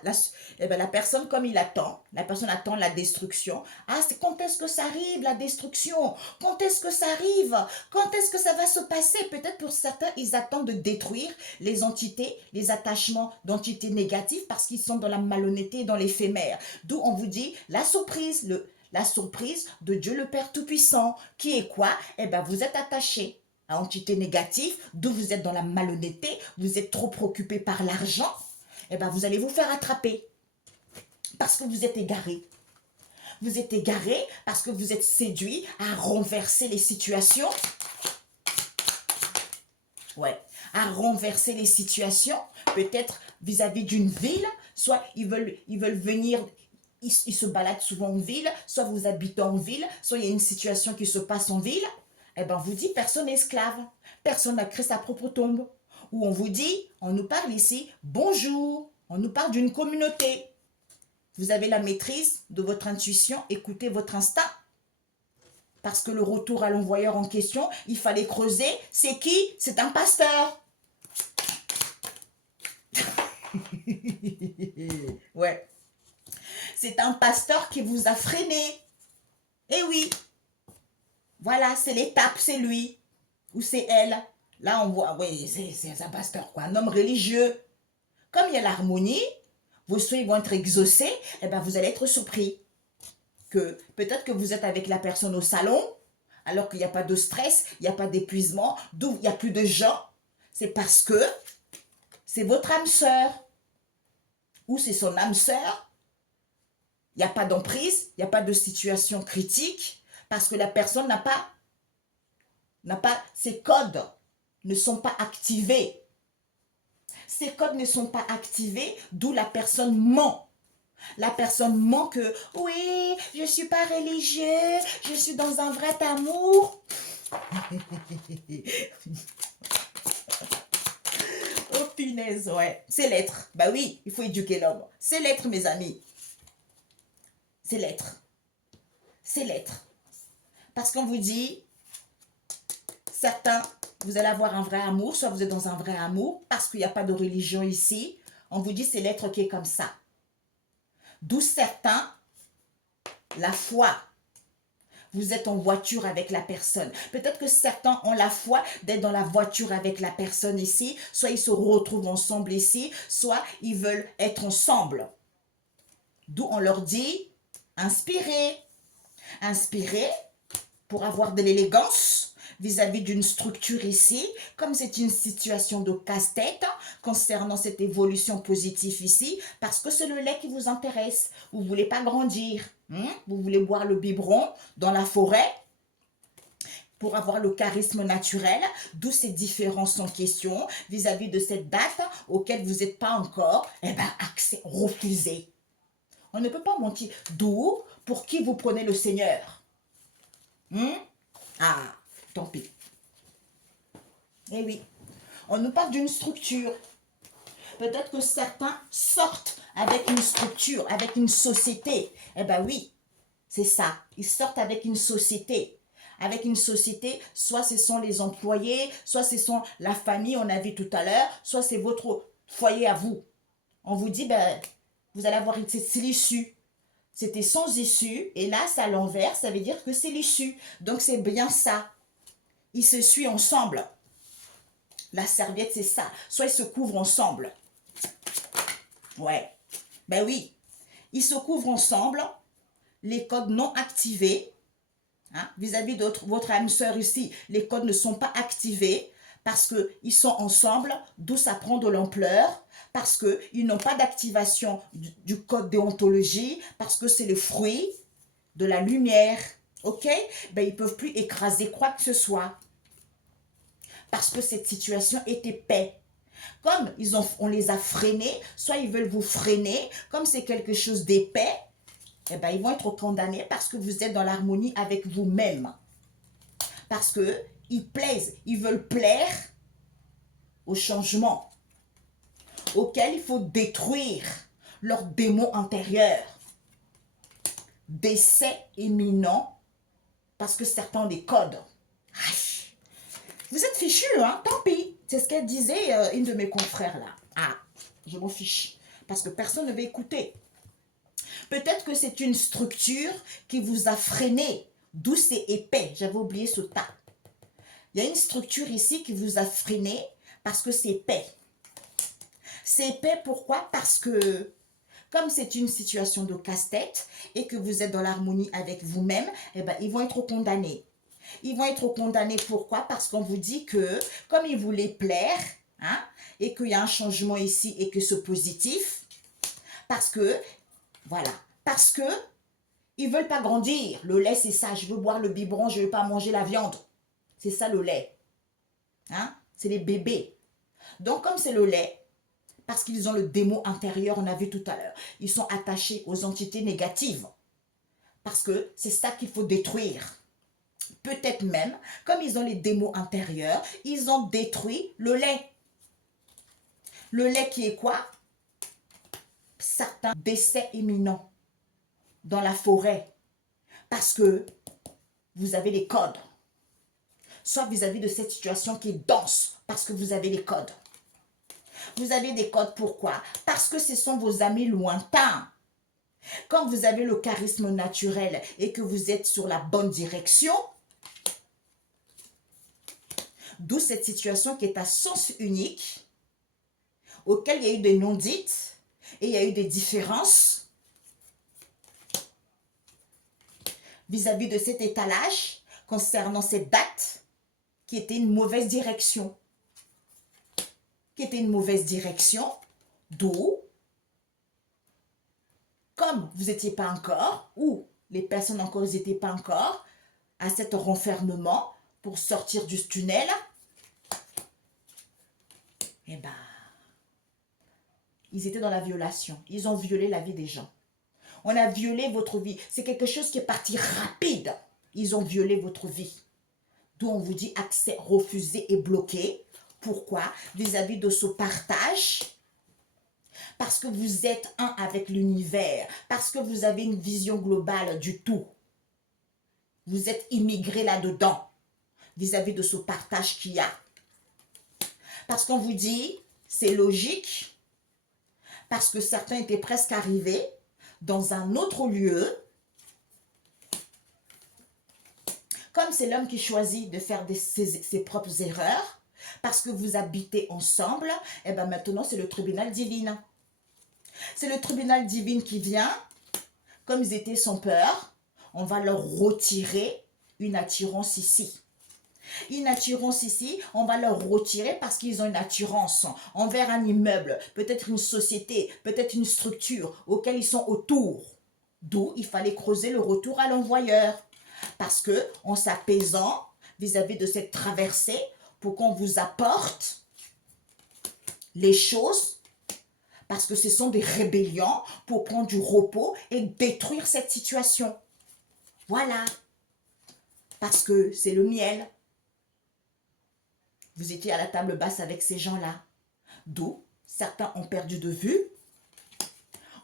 la personne, comme il attend, la personne attend la destruction. Ah, c'est quand est-ce que ça arrive, la destruction? Quand est-ce que ça arrive? Quand est-ce que ça va se passer? Peut-être pour certains, ils attendent de détruire les entités, les attachements d'entités négatives parce qu'ils sont dans la malhonnêteté, dans l'éphémère. D'où on vous dit la surprise, la surprise de Dieu le Père Tout-Puissant. Qui est quoi? Eh bien, vous êtes attaché à entité négative, d'où vous êtes dans la malhonnêteté, vous êtes trop préoccupé par l'argent. Eh bien, vous allez vous faire attraper parce que vous êtes égaré. Vous êtes égaré parce que vous êtes séduit à renverser les situations. Ouais, à renverser les situations, peut-être vis-à-vis d'une ville, soit ils veulent venir, ils se baladent souvent en ville, soit vous habitez en ville, soit il y a une situation qui se passe en ville. Eh bien, on vous dit, personne n'est esclave, personne n'a créé sa propre tombe. Où on vous dit, on nous parle ici, bonjour, on nous parle d'une communauté. Vous avez la maîtrise de votre intuition, écoutez votre instinct. Parce que le retour à l'envoyeur en question, il fallait creuser. C'est qui? C'est un pasteur. Ouais. C'est un pasteur qui vous a freiné. Eh oui. Voilà, c'est l'étape, c'est lui. Ou c'est elle. Là, on voit, oui, c'est un pasteur, quoi, un homme religieux. Comme il y a l'harmonie, vos souhaits vont être exaucés, et bien vous allez être surpris. Que peut-être que vous êtes avec la personne au salon, alors qu'il n'y a pas de stress, il n'y a pas d'épuisement, d'où il n'y a plus de gens. C'est parce que c'est votre âme sœur. Ou c'est son âme sœur. Il n'y a pas d'emprise, il n'y a pas de situation critique, parce que la personne n'a pas, ses codes ne sont pas activés. Ces codes ne sont pas activés, d'où la personne ment. La personne ment que, oui, je ne suis pas religieux, je suis dans un vrai amour. Oh punaise, ouais. C'est l'être. Bah oui, il faut éduquer l'homme. C'est l'être, mes amis. C'est l'être. C'est l'être. Parce qu'on vous dit, certains, vous allez avoir un vrai amour, soit vous êtes dans un vrai amour, parce qu'il n'y a pas de religion ici. On vous dit, c'est l'être qui est comme ça. D'où certains, la foi. Vous êtes en voiture avec la personne. Peut-être que certains ont la foi d'être dans la voiture avec la personne ici. Soit ils se retrouvent ensemble ici, soit ils veulent être ensemble. D'où on leur dit, inspirez. Inspirez pour avoir de l'élégance vis-à-vis d'une structure ici, comme c'est une situation de casse-tête concernant cette évolution positive ici, parce que c'est le lait qui vous intéresse. Vous ne voulez pas grandir. Vous voulez boire le biberon dans la forêt pour avoir le charisme naturel, d'où ces différences en question vis-à-vis de cette date auquel vous n'êtes pas encore, eh bien, refusez. On ne peut pas mentir. D'où, pour qui vous prenez le Seigneur? Ah, tant pis. Eh oui, on nous parle d'une structure. Peut-être que certains sortent avec une structure, avec une société. Eh bien oui, c'est ça. Ils sortent avec une société. Avec une société, soit ce sont les employés, soit ce sont la famille, on a vu tout à l'heure, soit c'est votre foyer à vous. On vous dit, ben, vous allez avoir, c'est l'issue. C'était sans issue, et là, c'est à l'envers, ça veut dire que c'est l'issue. Donc, c'est bien ça. Ils se suivent ensemble. La serviette, c'est ça. Soit ils se couvrent ensemble. Ouais. Ben oui. Ils se couvrent ensemble. Les codes non activés. Vis-à-vis de votre âme sœur ici, les codes ne sont pas activés parce qu'ils sont ensemble, d'où ça prend de l'ampleur, parce qu'ils n'ont pas d'activation du code déontologie, parce que c'est le fruit de la lumière, ok? Ben, ils ne peuvent plus écraser quoi que ce soit, parce que cette situation est épais. Comme on les a freinés, soit ils veulent vous freiner, comme c'est quelque chose d'épais, eh ben, ils vont être condamnés parce que vous êtes dans l'harmonie avec vous-même. Parce qu'ils plaisent, ils veulent plaire au changement, auquel il faut détruire leurs démons intérieurs. Décès imminent, parce que certains ont des codes. Aïe. Vous êtes fichus, hein? Tant pis. C'est ce qu'elle disait, une de mes confrères là. Ah, je m'en fiche. Parce que personne ne veut écouter. Peut-être que c'est une structure qui vous a freiné, d'où c'est épais. J'avais oublié ce tas. Il y a une structure ici qui vous a freiné parce que c'est épais. C'est épais pourquoi? Parce que comme c'est une situation de casse-tête et que vous êtes dans l'harmonie avec vous-même, eh ben, ils vont être condamnés. Ils vont être condamnés pourquoi? Parce qu'on vous dit que comme ils voulaient plaire, hein, et qu'il y a un changement ici et que c'est positif, parce que, voilà, parce que ils ne veulent pas grandir. Le lait, c'est ça. Je veux boire le biberon, je ne veux pas manger la viande. C'est ça le lait. Hein? C'est les bébés. Donc, comme c'est le lait, parce qu'ils ont le démon intérieur, on a vu tout à l'heure, ils sont attachés aux entités négatives. Parce que c'est ça qu'il faut détruire. Peut-être même, comme ils ont les démons intérieurs, ils ont détruit le lait. Le lait qui est quoi? Certains décès imminents dans la forêt. Parce que vous avez les codes. Soit vis-à-vis de cette situation qui est dense, parce que vous avez les codes. Vous avez des codes, pourquoi? Parce que ce sont vos amis lointains. Quand vous avez le charisme naturel et que vous êtes sur la bonne direction, d'où cette situation qui est à sens unique, auquel il y a eu des non-dites et il y a eu des différences vis-à-vis de cet étalage concernant cette date qui était une mauvaise direction. Qui était une mauvaise direction, d'où, comme vous n'étiez pas encore, ou les personnes encore n'étaient pas encore, à cet renfermement pour sortir du tunnel, eh ben, ils étaient dans la violation. Ils ont violé la vie des gens. On a violé votre vie. C'est quelque chose qui est parti rapide. Ils ont violé votre vie. D'où on vous dit accès refusé et bloqué. Pourquoi? Vis-à-vis de ce partage. Parce que vous êtes un avec l'univers. Parce que vous avez une vision globale du tout. Vous êtes immigré là-dedans. Vis-à-vis de ce partage qu'il y a. Parce qu'on vous dit, c'est logique. Parce que certains étaient presque arrivés dans un autre lieu. Comme c'est l'homme qui choisit de faire ses propres erreurs, parce que vous habitez ensemble, et bien maintenant c'est le tribunal divin. C'est le tribunal divin qui vient, comme ils étaient sans peur, on va leur retirer une attirance ici. Une attirance ici, on va leur retirer parce qu'ils ont une attirance envers un immeuble, peut-être une société, peut-être une structure auquel ils sont autour. D'où il fallait creuser le retour à l'envoyeur. Parce que en s'apaisant vis-à-vis de cette traversée, pour qu'on vous apporte les choses, parce que ce sont des rébellions pour prendre du repos et détruire cette situation. Voilà. Parce que c'est le miel. Vous étiez à la table basse avec ces gens-là. D'où certains ont perdu de vue.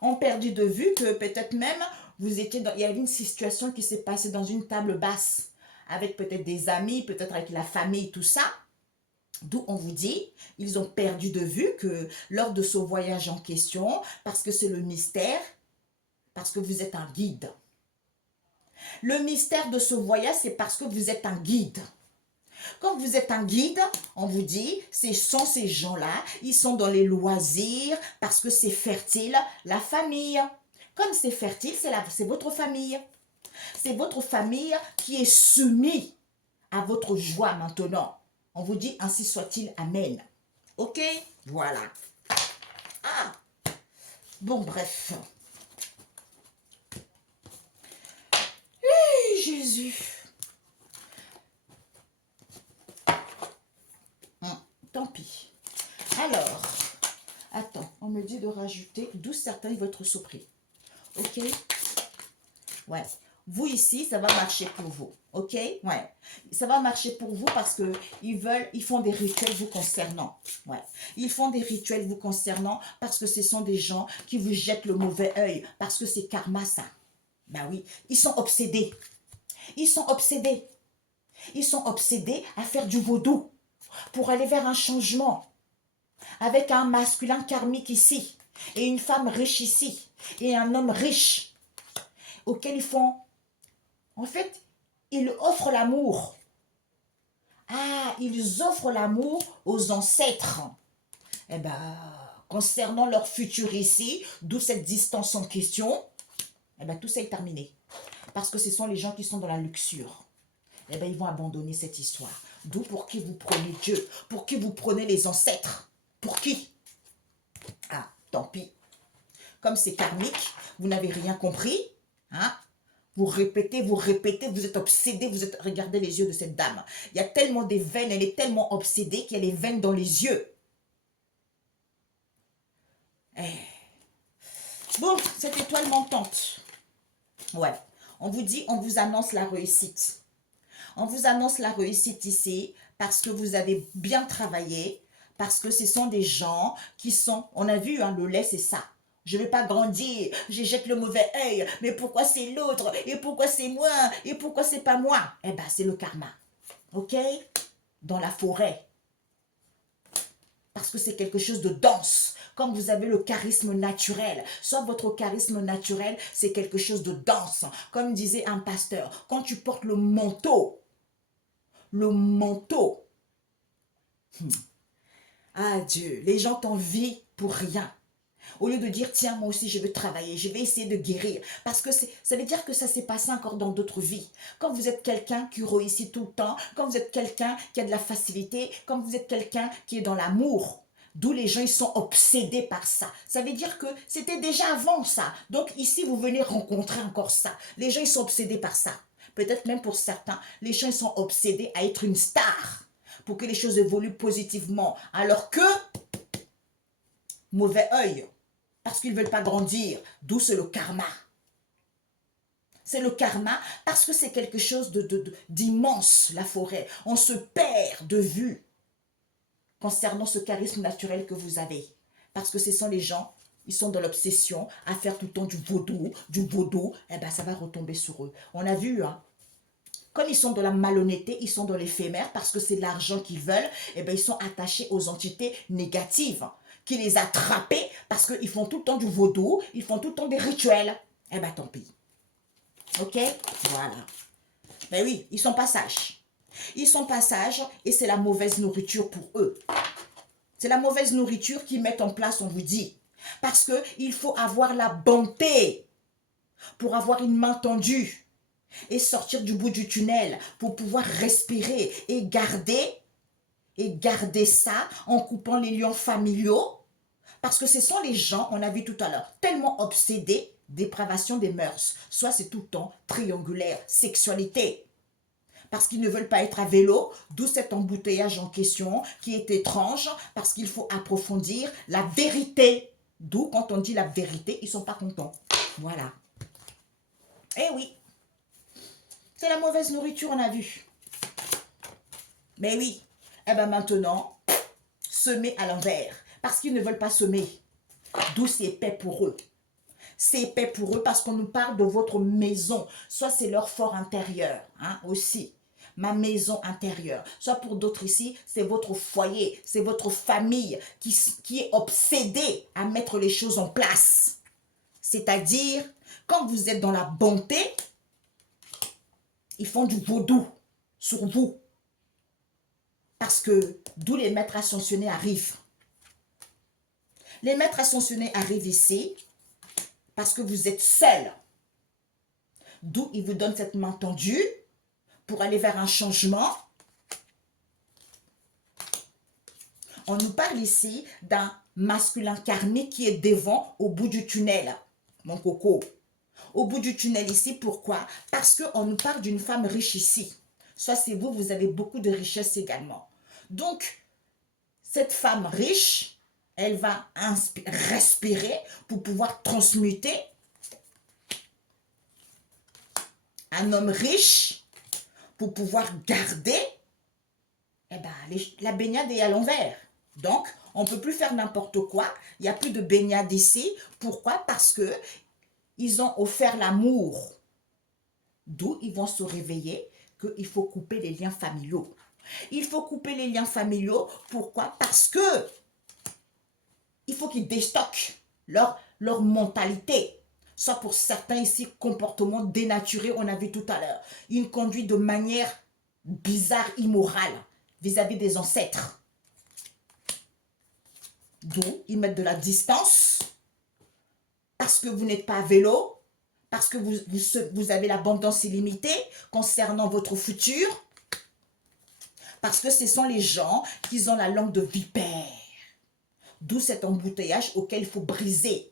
Ont perdu de vue que peut-être même vous étiez dans, il y avait une situation qui s'est passée dans une table basse avec peut-être des amis, peut-être avec la famille, tout ça. D'où on vous dit, ils ont perdu de vue que lors de ce voyage en question, parce que c'est le mystère, parce que vous êtes un guide. Le mystère de ce voyage, c'est parce que vous êtes un guide. Quand vous êtes un guide, on vous dit, ce sont ces gens-là, ils sont dans les loisirs, parce que c'est fertile, la famille. Comme c'est fertile, c'est votre famille. C'est votre famille qui est soumise à votre joie maintenant. On vous dit ainsi soit-il, amen. Ok? Voilà. Ah! Bon, bref. Jésus. Tant pis. Alors, attends, on me dit de rajouter 12 certains de votre surpris. Ok? Ouais. Vous ici, ça va marcher pour vous. Ok? Ouais. Ça va marcher pour vous parce que ils font des rituels vous concernant. Ouais. Ils font des rituels vous concernant parce que ce sont des gens qui vous jettent le mauvais œil. Parce que c'est karma, ça. Ben oui. Ils sont obsédés. Ils sont obsédés. Ils sont obsédés à faire du vaudou pour aller vers un changement. Avec un masculin karmique ici. Et une femme riche ici. Et un homme riche. Auquel ils font... En fait, ils offrent l'amour. Ah, ils offrent l'amour aux ancêtres. Eh bien, concernant leur futur ici, d'où cette distance en question, eh bien, tout ça est terminé. Parce que ce sont les gens qui sont dans la luxure. Eh bien, ils vont abandonner cette histoire. D'où pour qui vous prenez Dieu, pour qui vous prenez les ancêtres. Pour qui? Ah, tant pis. Comme c'est karmique, vous n'avez rien compris. Hein? Vous répétez, vous êtes obsédé, vous êtes... Regardez les yeux de cette dame. Il y a tellement des veines, elle est tellement obsédée qu'il y a les veines dans les yeux. Eh. Bon, cette étoile montante. Ouais. On vous dit, on vous annonce la réussite. On vous annonce la réussite ici parce que vous avez bien travaillé, parce que ce sont des gens qui sont... On a vu, hein, le lait, c'est ça. Je ne vais pas grandir, je jette le mauvais œil, mais pourquoi c'est l'autre, et pourquoi c'est moi, et pourquoi c'est pas moi? Eh bien, c'est le karma, ok? Dans la forêt. Parce que c'est quelque chose de dense. Comme vous avez le charisme naturel, soit votre charisme naturel, c'est quelque chose de dense. Comme disait un pasteur, quand tu portes le manteau, ah Dieu, les gens t'envient pour rien. Au lieu de dire, tiens, moi aussi, je veux travailler, je vais essayer de guérir. Parce que ça veut dire que ça s'est passé encore dans d'autres vies. Quand vous êtes quelqu'un qui réussit tout le temps, quand vous êtes quelqu'un qui a de la facilité, quand vous êtes quelqu'un qui est dans l'amour, d'où les gens, ils sont obsédés par ça. Ça veut dire que c'était déjà avant ça. Donc ici, vous venez rencontrer encore ça. Les gens, ils sont obsédés par ça. Peut-être même pour certains, les gens, ils sont obsédés à être une star pour que les choses évoluent positivement. Alors que, mauvais œil, parce qu'ils ne veulent pas grandir, d'où c'est le karma. C'est le karma parce que c'est quelque chose d'immense, la forêt. On se perd de vue concernant ce charisme naturel que vous avez. Parce que ce sont les gens, ils sont dans l'obsession à faire tout le temps du vaudou, eh bien ça va retomber sur eux. On a vu, hein, comme ils sont dans la malhonnêteté, ils sont dans l'éphémère parce que c'est de l'argent qu'ils veulent, eh bien ils sont attachés aux entités négatives qui les attrapaient parce qu'ils font tout le temps du vaudou, ils font tout le temps des rituels. Eh bien, tant pis. Ok? Voilà. Ben oui, ils sont pas sages. Ils sont pas sages et c'est la mauvaise nourriture pour eux. C'est la mauvaise nourriture qu'ils mettent en place, on vous dit. Parce qu'il faut avoir la bonté pour avoir une main tendue et sortir du bout du tunnel pour pouvoir respirer et garder ça en coupant les liens familiaux. Parce que ce sont les gens, on a vu tout à l'heure, tellement obsédés, dépravation des mœurs. Soit c'est tout le temps triangulaire, sexualité. Parce qu'ils ne veulent pas être à vélo, d'où cet embouteillage en question qui est étrange, parce qu'il faut approfondir la vérité. D'où quand on dit la vérité, ils ne sont pas contents. Voilà. Eh oui, c'est la mauvaise nourriture, on a vu. Mais oui, eh bien maintenant, semer à l'envers. Parce qu'ils ne veulent pas semer. D'où c'est épais pour eux. C'est épais pour eux parce qu'on nous parle de votre maison. Soit c'est leur fort intérieur, hein, aussi. Ma maison intérieure. Soit pour d'autres ici, c'est votre foyer, c'est votre famille qui est obsédée à mettre les choses en place. C'est-à-dire, quand vous êtes dans la bonté, ils font du vaudou sur vous. Parce que d'où les maîtres ascensionnés arrivent. Les maîtres ascensionnés arrivent ici parce que vous êtes seuls. D'où ils vous donnent cette main tendue pour aller vers un changement. On nous parle ici d'un masculin karmique qui est devant au bout du tunnel. Mon coco. Au bout du tunnel ici, pourquoi? Parce qu'on nous parle d'une femme riche ici. Soit c'est vous, vous avez beaucoup de richesse également. Donc, cette femme riche, elle va respirer pour pouvoir transmuter. Un homme riche, pour pouvoir garder, eh ben, la baignade est à l'envers. Donc, on ne peut plus faire n'importe quoi. Il n'y a plus de baignade ici. Pourquoi? Parce que ils ont offert l'amour. D'où ils vont se réveiller qu'il faut couper les liens familiaux. Il faut couper les liens familiaux. Pourquoi? Parce que il faut qu'ils déstockent leur mentalité. Soit pour certains ici, comportement dénaturé, on a vu tout à l'heure. Une conduite de manière bizarre, immorale, vis-à-vis des ancêtres. D'où ils mettent de la distance, parce que vous n'êtes pas à vélo, parce que vous avez l'abondance illimitée concernant votre futur, parce que ce sont les gens qui ont la langue de vipère. D'où cet embouteillage auquel il faut briser.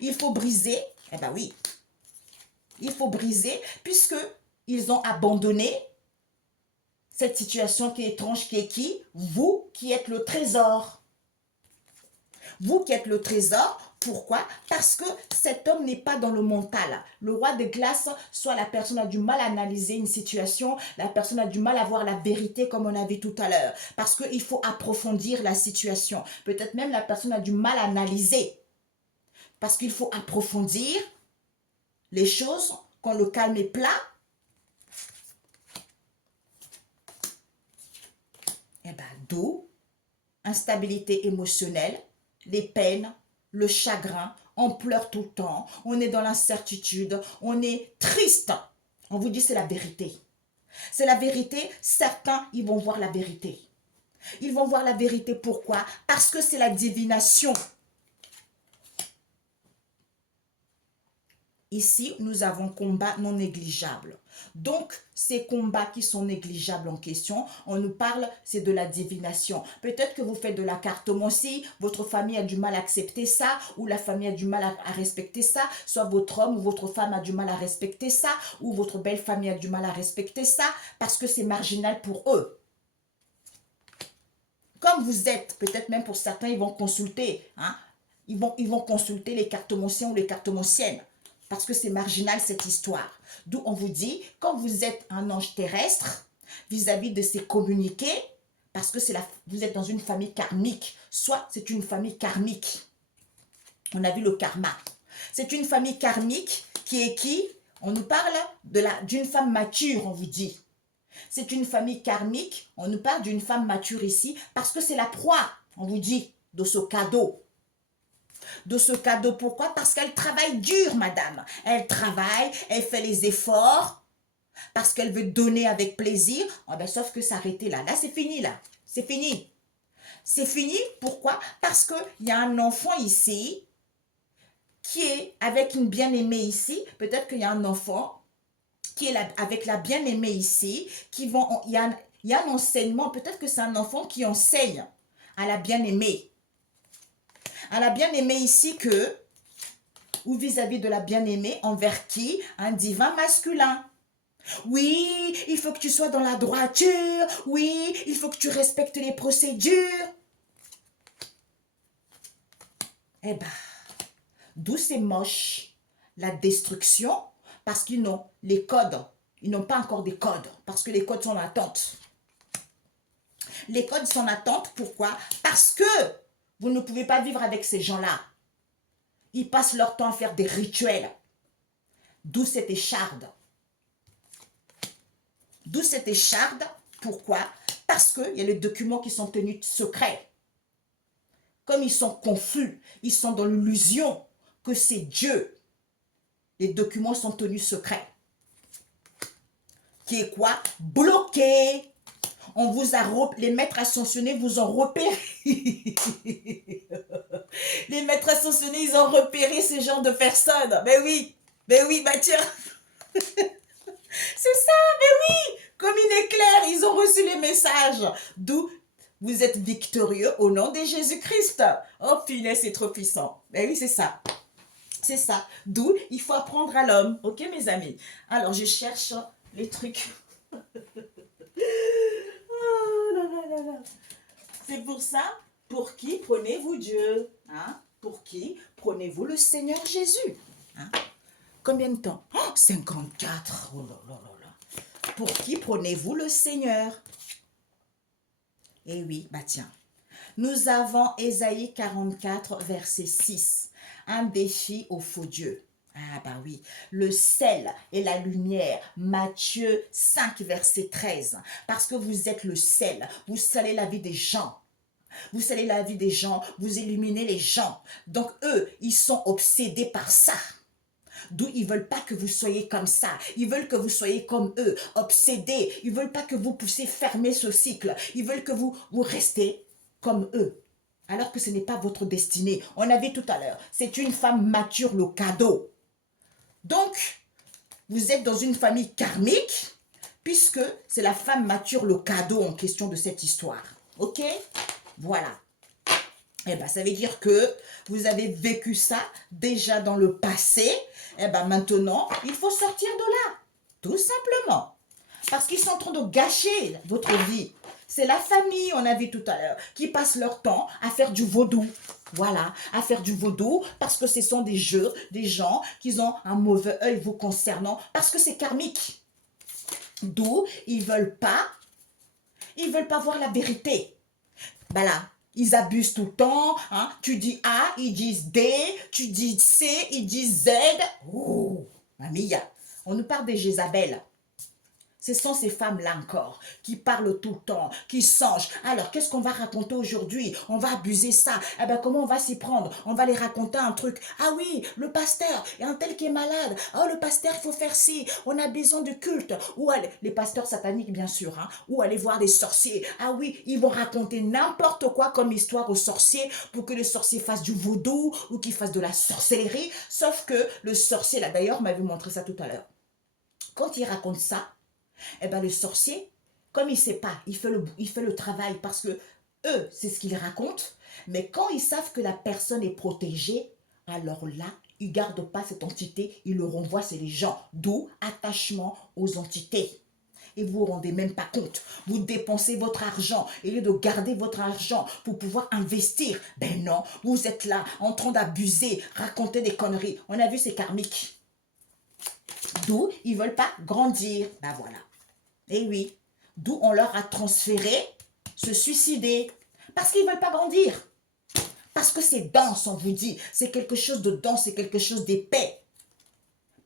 Il faut briser, eh bien oui, il faut briser puisqu'ils ont abandonné cette situation qui est étrange, qui est qui? Vous qui êtes le trésor. Vous qui êtes le trésor, pourquoi? Parce que cet homme n'est pas dans le mental. Le roi de glace, soit la personne a du mal à analyser une situation, la personne a du mal à voir la vérité comme on a vu tout à l'heure. Parce qu'il faut approfondir la situation. Peut-être même la personne a du mal à analyser. Parce qu'il faut approfondir les choses quand le calme est plat. Et bien, d'où instabilité émotionnelle, les peines, le chagrin, on pleure tout le temps, on est dans l'incertitude, on est triste. On vous dit c'est la vérité. C'est la vérité, certains, ils vont voir la vérité. Ils vont voir la vérité, pourquoi? Parce que c'est la divination. Ici, nous avons combat non négligeable. Donc, ces combats qui sont négligeables en question, on nous parle, c'est de la divination. Peut-être que vous faites de la cartomancie, votre famille a du mal à accepter ça, ou la famille a du mal à respecter ça, soit votre homme ou votre femme a du mal à respecter ça, ou votre belle famille a du mal à respecter ça, parce que c'est marginal pour eux. Comme vous êtes, peut-être même pour certains, ils vont consulter, hein, ils vont consulter les cartomanciens ou les cartomanciennes. Parce que c'est marginal cette histoire. D'où on vous dit, quand vous êtes un ange terrestre, vis-à-vis de ces communiqués, parce que vous êtes dans une famille karmique, soit c'est une famille karmique. On a vu le karma. C'est une famille karmique qui est qui? On nous parle d'une femme mature, on vous dit. C'est une famille karmique, on nous parle d'une femme mature ici, parce que c'est la proie, on vous dit, de ce cadeau. De ce cadeau. Pourquoi? Parce qu'elle travaille dur, madame. Elle travaille, elle fait les efforts, parce qu'elle veut donner avec plaisir. Oh ben, sauf que s'arrêter là. Là, c'est fini, là. C'est fini. C'est fini, pourquoi? Parce qu'il y a un enfant ici qui est avec une bien-aimée ici. Peut-être qu'il y a un enfant qui est avec la bien-aimée ici. Il y a un enseignement. Peut-être que c'est un enfant qui enseigne à la bien-aimée. À la bien-aimée ici ou vis-à-vis de la bien-aimée, envers qui? Un divin masculin. Oui, il faut que tu sois dans la droiture. Oui, il faut que tu respectes les procédures. Eh ben, d'où c'est moche. La destruction, parce qu'ils n'ont les codes. Ils n'ont pas encore des codes, parce que les codes sont en attente. Les codes sont en attente, pourquoi? Parce que vous ne pouvez pas vivre avec ces gens-là. Ils passent leur temps à faire des rituels. D'où cette écharde. D'où cette écharde. Pourquoi? Parce qu'il y a les documents qui sont tenus secrets. Comme ils sont confus, ils sont dans l'illusion que c'est Dieu. Les documents sont tenus secrets. Qui est quoi? Bloqué. On vous a les maîtres ascensionnés vous ont repéré. Les maîtres ascensionnés, ils ont repéré ce genre de personnes. Mais oui, bah tiens. C'est ça, mais oui. Comme il est clair, ils ont reçu les messages. D'où Vous êtes victorieux au nom de Jésus-Christ. Oh, punaise, c'est trop puissant. Ben oui, c'est ça. C'est ça. D'où il faut apprendre à l'homme. Ok, mes amis? Alors, je cherche les trucs. Oh là là là là. C'est pour ça, pour qui prenez-vous Dieu? Hein? Pour qui prenez-vous le Seigneur Jésus? Hein? Combien de temps? Oh, 54. Oh là là là là. Pour qui prenez-vous le Seigneur? Eh oui, bah tiens. Nous avons Ésaïe 44, verset 6. Un défi au faux Dieu. Ah bah oui, le sel et la lumière, Matthieu 5, verset 13. Parce que vous êtes le sel, vous salez la vie des gens. Vous salez la vie des gens, vous illuminez les gens. Donc eux, ils sont obsédés par ça. D'où ils veulent pas que vous soyez comme ça. Ils veulent que vous soyez comme eux, obsédés. Ils veulent pas que vous puissiez fermer ce cycle. Ils veulent que vous restez comme eux. Alors que ce n'est pas votre destinée. On a vu tout à l'heure. C'est une femme mature, le cadeau. Donc, vous êtes dans une famille karmique, puisque c'est la femme mature, le cadeau en question de cette histoire. Ok? Voilà. Eh bien, ça veut dire que vous avez vécu ça déjà dans le passé. Eh bien, maintenant, il faut sortir de là. Tout simplement. Parce qu'ils sont en train de gâcher votre vie. C'est la famille, on a vu tout à l'heure, qui passe leur temps à faire du vaudou. Voilà, à faire du vaudou parce que ce sont des jeux, des gens qui ont un mauvais œil vous concernant parce que c'est karmique. D'où ils veulent pas voir la vérité. Ben là, ils abusent tout le temps. Hein. Tu dis A, ils disent D. Tu dis C, ils disent Z. Oh, mamie, on nous parle des Jézabel. Ce sont ces femmes-là encore qui parlent tout le temps, qui songent. Alors, qu'est-ce qu'on va raconter aujourd'hui? On va abuser ça. Eh bien, comment on va s'y prendre? On va les raconter un truc. Ah oui, le pasteur, il y a un tel qui est malade. Oh, le pasteur, il faut faire ci. On a besoin de culte. Ou les pasteurs sataniques, bien sûr. Hein. Ou aller voir des sorciers. Ah oui, ils vont raconter n'importe quoi comme histoire aux sorciers pour que les sorciers fassent du vaudou ou qu'ils fassent de la sorcellerie. Sauf que le sorcier, là d'ailleurs, m'avait montré ça tout à l'heure. Quand il raconte ça, eh bien, le sorcier, comme il ne sait pas, il fait le travail parce que eux, c'est ce qu'ils racontent. Mais quand ils savent que la personne est protégée, alors là, ils ne gardent pas cette entité, ils le renvoient, c'est les gens. D'où attachement aux entités. Et vous ne vous rendez même pas compte. Vous dépensez votre argent. Au lieu de garder votre argent pour pouvoir investir, ben non, vous êtes là en train d'abuser, raconter des conneries. On a vu, c'est karmique. D'où ils ne veulent pas grandir. Ben voilà. Et oui, d'où on leur a transféré se suicider. Parce qu'ils ne veulent pas grandir. Parce que c'est dense, on vous dit. C'est quelque chose de dense, c'est quelque chose d'épais.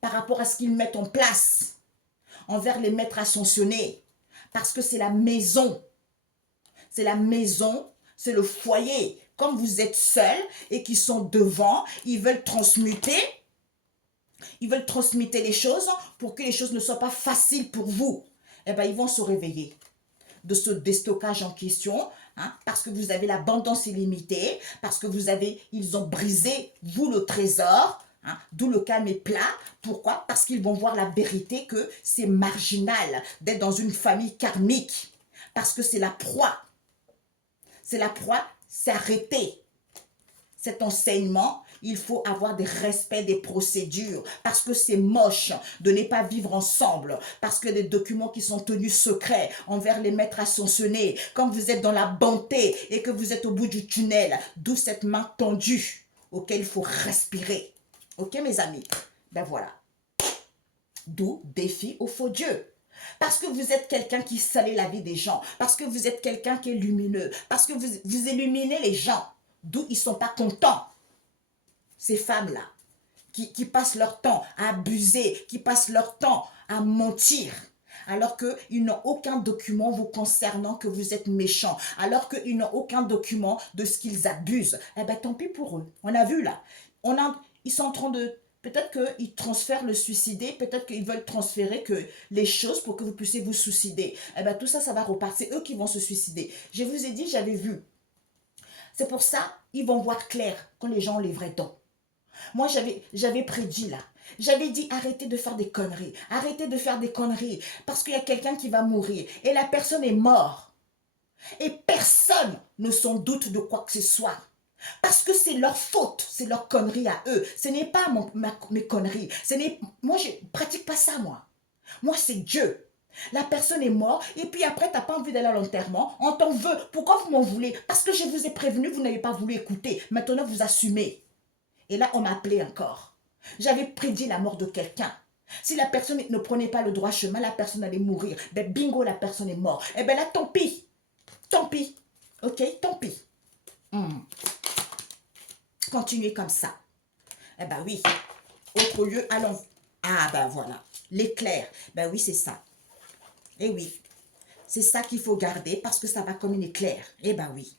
Par rapport à ce qu'ils mettent en place. Envers les maîtres ascensionnés. Parce que c'est la maison. C'est la maison, c'est le foyer. Comme vous êtes seuls et qu'ils sont devant, ils veulent transmuter. Ils veulent transmuter les choses pour que les choses ne soient pas faciles pour vous. Eh bien, ils vont se réveiller de ce déstockage en question, hein, parce que vous avez l'abondance illimitée, parce que ils ont brisé, vous, le trésor, hein, d'où le calme est plat. Pourquoi? Parce qu'ils vont voir la vérité que c'est marginal d'être dans une famille karmique, parce que c'est la proie. C'est la proie, c'est arrêté. Cet enseignement, il faut avoir des respects des procédures parce que c'est moche de ne pas vivre ensemble, parce que les documents qui sont tenus secrets envers les maîtres ascensionnés, quand vous êtes dans la bonté et que vous êtes au bout du tunnel, d'où cette main tendue auquel il faut respirer. Ok mes amis? Ben voilà. D'où défi au faux Dieu. Parce que vous êtes quelqu'un qui salait la vie des gens, parce que vous êtes quelqu'un qui est lumineux, parce que vous illuminez les gens. D'où ils ne sont pas contents, ces femmes-là, qui passent leur temps à abuser, qui passent leur temps à mentir, alors qu'ils n'ont aucun document vous concernant que vous êtes méchant, alors qu'ils n'ont aucun document de ce qu'ils abusent. Eh bien, tant pis pour eux. On a vu là. Ils sont en train de... Peut-être qu'ils transfèrent le suicider, peut-être qu'ils veulent transférer les choses pour que vous puissiez vous suicider. Eh bien, tout ça, ça va repartir. C'est eux qui vont se suicider. Je vous ai dit, j'avais vu. C'est pour ça, ils vont voir clair quand les gens ont les vrais dons. Moi, j'avais prédit là. J'avais dit, arrêtez de faire des conneries. Arrêtez de faire des conneries. Parce qu'il y a quelqu'un qui va mourir. Et la personne est morte. Et personne ne s'en doute de quoi que ce soit. Parce que c'est leur faute, c'est leur connerie à eux. Ce n'est pas mes conneries. Moi, je ne pratique pas ça, moi. Moi, c'est Dieu. La personne est morte et puis après, tu n'as pas envie d'aller à l'enterrement. On t'en veut. Pourquoi vous m'en voulez? Parce que je vous ai prévenu, vous n'avez pas voulu écouter. Maintenant, vous assumez. Et là, on m'a appelé encore. J'avais prédit la mort de quelqu'un. Si la personne ne prenait pas le droit chemin, la personne allait mourir. Ben bingo, la personne est morte. Eh ben là, tant pis. Tant pis. Ok, tant pis. Continuez comme ça. Eh ben oui. Autre lieu, allons. Ah ben voilà. L'éclair. Ben oui, c'est ça. Eh oui. C'est ça qu'il faut garder parce que ça va comme une éclair. Eh ben oui.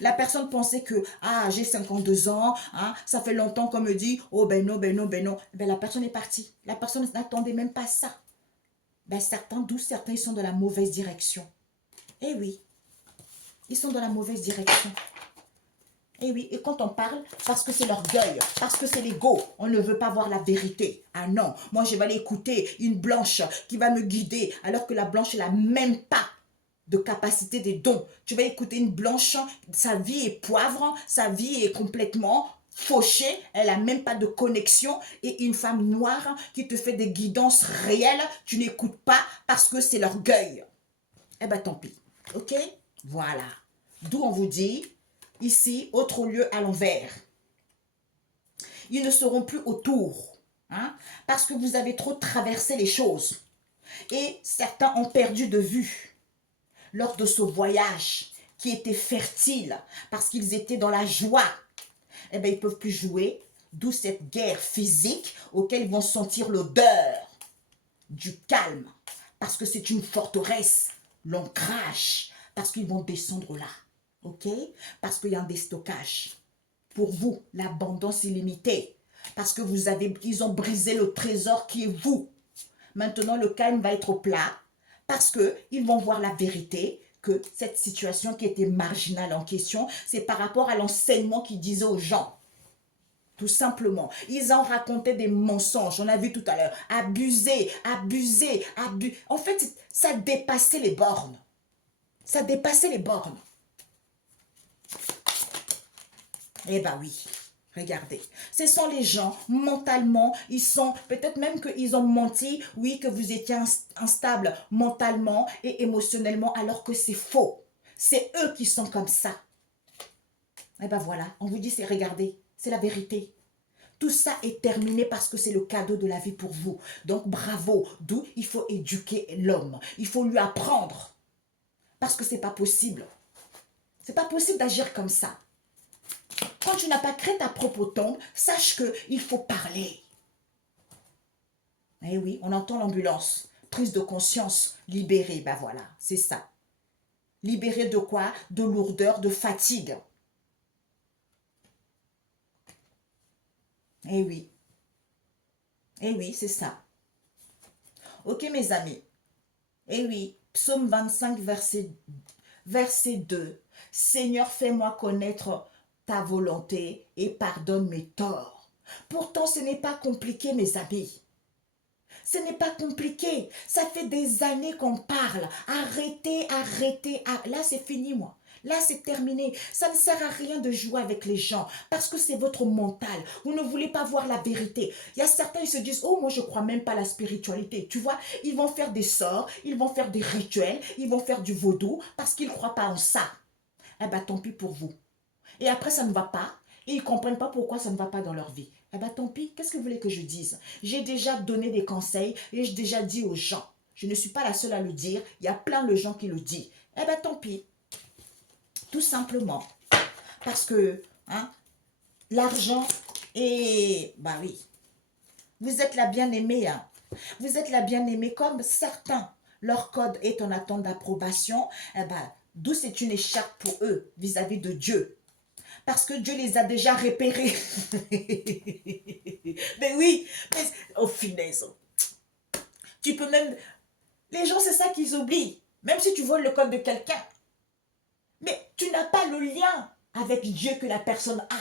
La personne pensait que, ah, j'ai 52 ans, hein, ça fait longtemps qu'on me dit, oh ben non, ben non, ben non. Ben la personne est partie. La personne n'attendait même pas ça. Ben certains, ils sont dans la mauvaise direction. Eh oui. Ils sont dans la mauvaise direction. Et oui, et quand on parle, parce que c'est l'orgueil, parce que c'est l'ego, on ne veut pas voir la vérité. Ah non, moi je vais aller écouter une blanche qui va me guider, alors que la blanche, elle n'a même pas de capacité des dons. Tu vas écouter une blanche, sa vie est poivre, sa vie est complètement fauchée, elle n'a même pas de connexion, et une femme noire qui te fait des guidances réelles, tu n'écoutes pas parce que c'est l'orgueil. Eh ben tant pis, ok? Voilà. D'où on vous dit, ici, autre lieu à l'envers. Ils ne seront plus autour, hein, parce que vous avez trop traversé les choses. Et certains ont perdu de vue lors de ce voyage qui était fertile, parce qu'ils étaient dans la joie. Eh bien, ils ne peuvent plus jouer, d'où cette guerre physique auquel ils vont sentir l'odeur du calme, parce que c'est une forteresse, l'ancrage, parce qu'ils vont descendre là. Ok? Parce qu'il y a un déstockage. Pour vous, l'abondance illimitée. Parce que ils ont brisé le trésor qui est vous. Maintenant, le calme va être plat. Parce qu'ils vont voir la vérité que cette situation qui était marginale en question, c'est par rapport à l'enseignement qu'ils disaient aux gens. Tout simplement. Ils ont raconté des mensonges. On a vu tout à l'heure. Abuser. En fait, ça dépassait les bornes. Ça dépassait les bornes. Eh ben oui, regardez. Ce sont les gens, mentalement, ils sont, peut-être même qu'ils ont menti, oui, que vous étiez instable mentalement et émotionnellement, alors que c'est faux. C'est eux qui sont comme ça. Eh ben voilà, on vous dit, c'est regardez, c'est la vérité. Tout ça est terminé parce que c'est le cadeau de la vie pour vous. Donc bravo, d'où il faut éduquer l'homme. Il faut lui apprendre. Parce que c'est pas possible. C'est pas possible d'agir comme ça. Quand tu n'as pas créé ta propre tombe, sache qu'il faut parler. Eh oui, on entend l'ambulance. Prise de conscience, libérée, ben voilà, c'est ça. Libérée de quoi? De lourdeur, de fatigue. Eh oui. Eh oui, c'est ça. Ok, mes amis. Eh oui, psaume 25, verset 2. Seigneur, fais-moi connaître ta volonté et pardonne mes torts. Pourtant, ce n'est pas compliqué, mes amis. Ce n'est pas compliqué. Ça fait des années qu'on parle. Arrêtez. Là, c'est fini, moi. Là, c'est terminé. Ça ne sert à rien de jouer avec les gens parce que c'est votre mental. Vous ne voulez pas voir la vérité. Il y a certains, ils se disent, oh, moi, je ne crois même pas à la spiritualité. Tu vois, ils vont faire des sorts, ils vont faire des rituels, ils vont faire du vaudou parce qu'ils ne croient pas en ça. Eh bien, tant pis pour vous. Et après, ça ne va pas. Et ils ne comprennent pas pourquoi ça ne va pas dans leur vie. Eh bien, tant pis, qu'est-ce que vous voulez que je dise? J'ai déjà donné des conseils et j'ai déjà dit aux gens. Je ne suis pas la seule à le dire. Il y a plein de gens qui le disent. Eh bien, tant pis. Tout simplement. Parce que hein, l'argent est... Bah oui. Vous êtes la bien-aimée. Hein. Vous êtes la bien-aimée comme certains. Leur code est en attente d'approbation. Eh ben, d'où c'est une écharpe pour eux vis-à-vis de Dieu. Parce que Dieu les a déjà repérés. Mais oui, mais, oh finesse. Tu peux même... Les gens, c'est ça qu'ils oublient. Même si tu voles le code de quelqu'un. Mais tu n'as pas le lien avec Dieu que la personne a.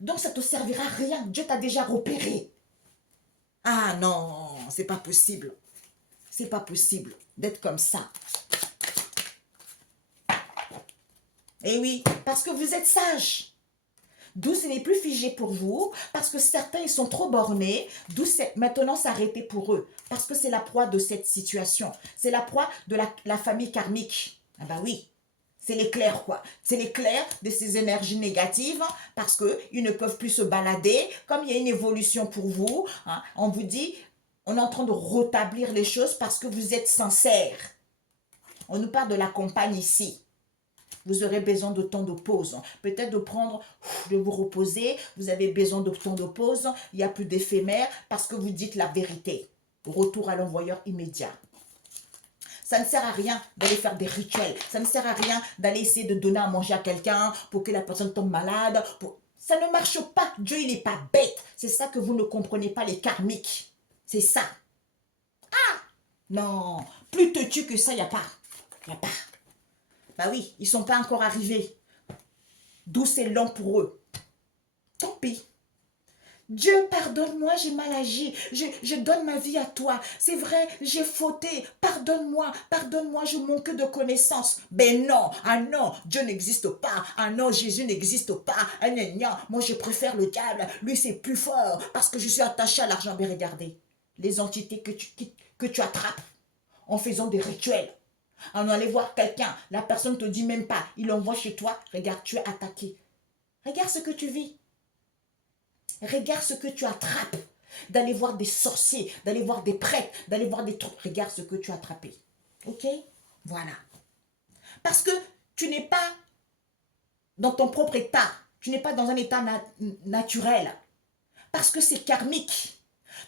Donc ça ne te servira à rien. Dieu t'a déjà repéré. Ah non, c'est pas possible. C'est pas possible d'être comme ça. Eh oui, parce que vous êtes sage. D'où ce n'est plus figé pour vous, parce que certains, ils sont trop bornés, d'où c'est maintenant s'arrêter pour eux, parce que c'est la proie de cette situation, c'est la proie de la famille karmique. Ah bah oui, c'est l'éclair quoi, c'est l'éclair de ces énergies négatives, parce qu'ils ne peuvent plus se balader, comme il y a une évolution pour vous, hein, on vous dit, on est en train de rétablir les choses parce que vous êtes sincère. On nous parle de la campagne ici. Vous aurez besoin de temps de pause. Peut-être de vous reposer. Vous avez besoin de temps de pause. Il n'y a plus d'éphémère parce que vous dites la vérité. Retour à l'envoyeur immédiat. Ça ne sert à rien d'aller faire des rituels. Ça ne sert à rien d'aller essayer de donner à manger à quelqu'un pour que la personne tombe malade. Ça ne marche pas. Dieu, il n'est pas bête. C'est ça que vous ne comprenez pas, les karmiques. C'est ça. Non, plus têtu que ça, il n'y a pas. Il n'y a pas. Bah oui, ils ne sont pas encore arrivés. D'où c'est lent pour eux. Tant pis. Dieu, pardonne-moi, j'ai mal agi. Je donne ma vie à toi. C'est vrai, j'ai fauté. Pardonne-moi, pardonne-moi, je manque de connaissances. Ben non, ah non, Dieu n'existe pas. Ah non, Jésus n'existe pas. Ah non, non, moi je préfère le diable. Lui, c'est plus fort parce que je suis attaché à l'argent. Mais regardez, les entités que tu attrapes en faisant des rituels. En allant voir quelqu'un, la personne ne te dit même pas, il envoie chez toi, regarde, tu es attaqué. Regarde ce que tu vis. Regarde ce que tu attrapes. D'aller voir des sorciers, d'aller voir des prêtres, d'aller voir des trucs. Regarde ce que tu as attrapé. Ok? Voilà. Parce que tu n'es pas dans ton propre état. Tu n'es pas dans un état naturel. Parce que c'est karmique.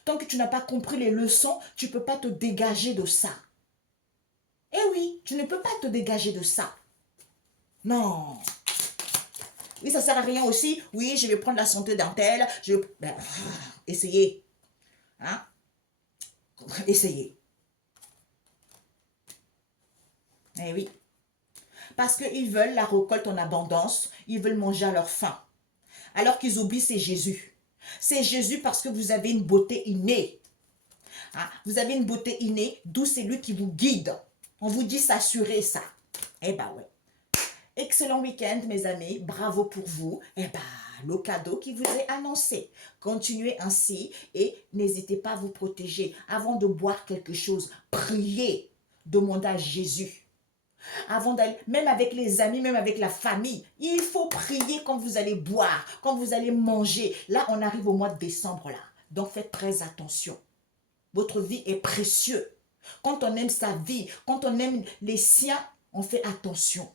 Tant que tu n'as pas compris les leçons, tu ne peux pas te dégager de ça. Eh oui, tu ne peux pas te dégager de ça. Non. Oui, ça ne sert à rien aussi. Oui, je vais prendre la santé dentelle. Essayez. Hein? Essayez. Eh oui. Parce qu'ils veulent la récolte en abondance. Ils veulent manger à leur faim. Alors qu'ils oublient, c'est Jésus. C'est Jésus parce que vous avez une beauté innée. Hein? Vous avez une beauté innée, d'où c'est lui qui vous guide. On vous dit s'assurer ça. Eh ben ouais. Excellent week-end, mes amis. Bravo pour vous. Eh ben, le cadeau qui vous est annoncé. Continuez ainsi et n'hésitez pas à vous protéger. Avant de boire quelque chose, priez. Demandez à Jésus. Avant d'aller, même avec les amis, même avec la famille, il faut prier quand vous allez boire, quand vous allez manger. Là, on arrive au mois de décembre, là. Donc, faites très attention. Votre vie est précieuse. Quand on aime sa vie, quand on aime les siens, on fait attention.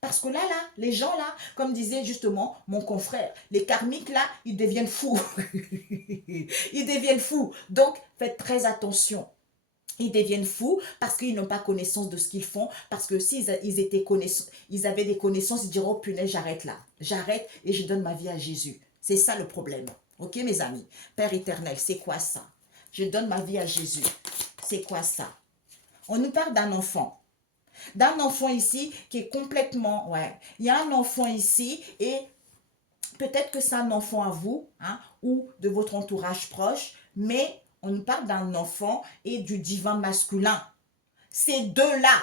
Parce que là, les gens là, comme disait justement mon confrère, les karmiques là, ils deviennent fous. Ils deviennent fous. Donc, faites très attention. Ils deviennent fous parce qu'ils n'ont pas connaissance de ce qu'ils font. Parce que s'ils ils avaient des connaissances, ils diront, oh punaise, j'arrête là. J'arrête et je donne ma vie à Jésus. C'est ça le problème. Ok, mes amis? Père éternel, c'est quoi ça? Je donne ma vie à Jésus. C'est quoi ça? On nous parle d'un enfant. D'un enfant ici qui est complètement, ouais, il y a un enfant ici et peut-être que c'est un enfant à vous, hein, ou de votre entourage proche, mais on nous parle d'un enfant et du divin masculin. Ces deux-là,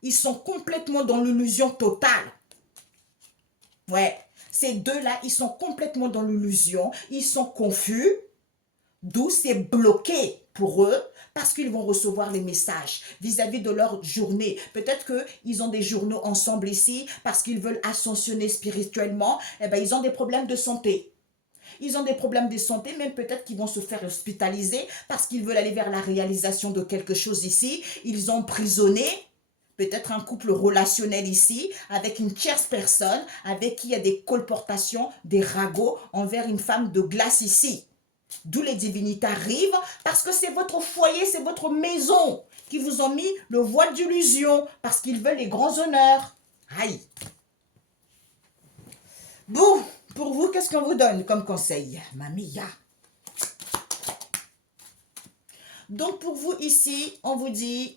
ils sont complètement dans l'illusion totale. Ouais, ces deux-là, ils sont complètement dans l'illusion, ils sont confus, d'où c'est bloqué pour eux parce qu'ils vont recevoir les messages vis-à-vis de leur journée. Peut-être qu'ils ont des journaux ensemble ici parce qu'ils veulent ascensionner spirituellement. Eh bien, ils ont des problèmes de santé. Ils ont des problèmes de santé, même peut-être qu'ils vont se faire hospitaliser parce qu'ils veulent aller vers la réalisation de quelque chose ici. Ils ont emprisonné peut-être un couple relationnel ici, avec une tierce personne, avec qui il y a des colportations, des ragots envers une femme de glace ici. D'où les divinités arrivent, parce que c'est votre foyer, c'est votre maison qui vous ont mis le voile d'illusion, parce qu'ils veulent les grands honneurs. Aïe. Bon, pour vous, qu'est-ce qu'on vous donne comme conseil, Mamia? Donc pour vous ici, on vous dit,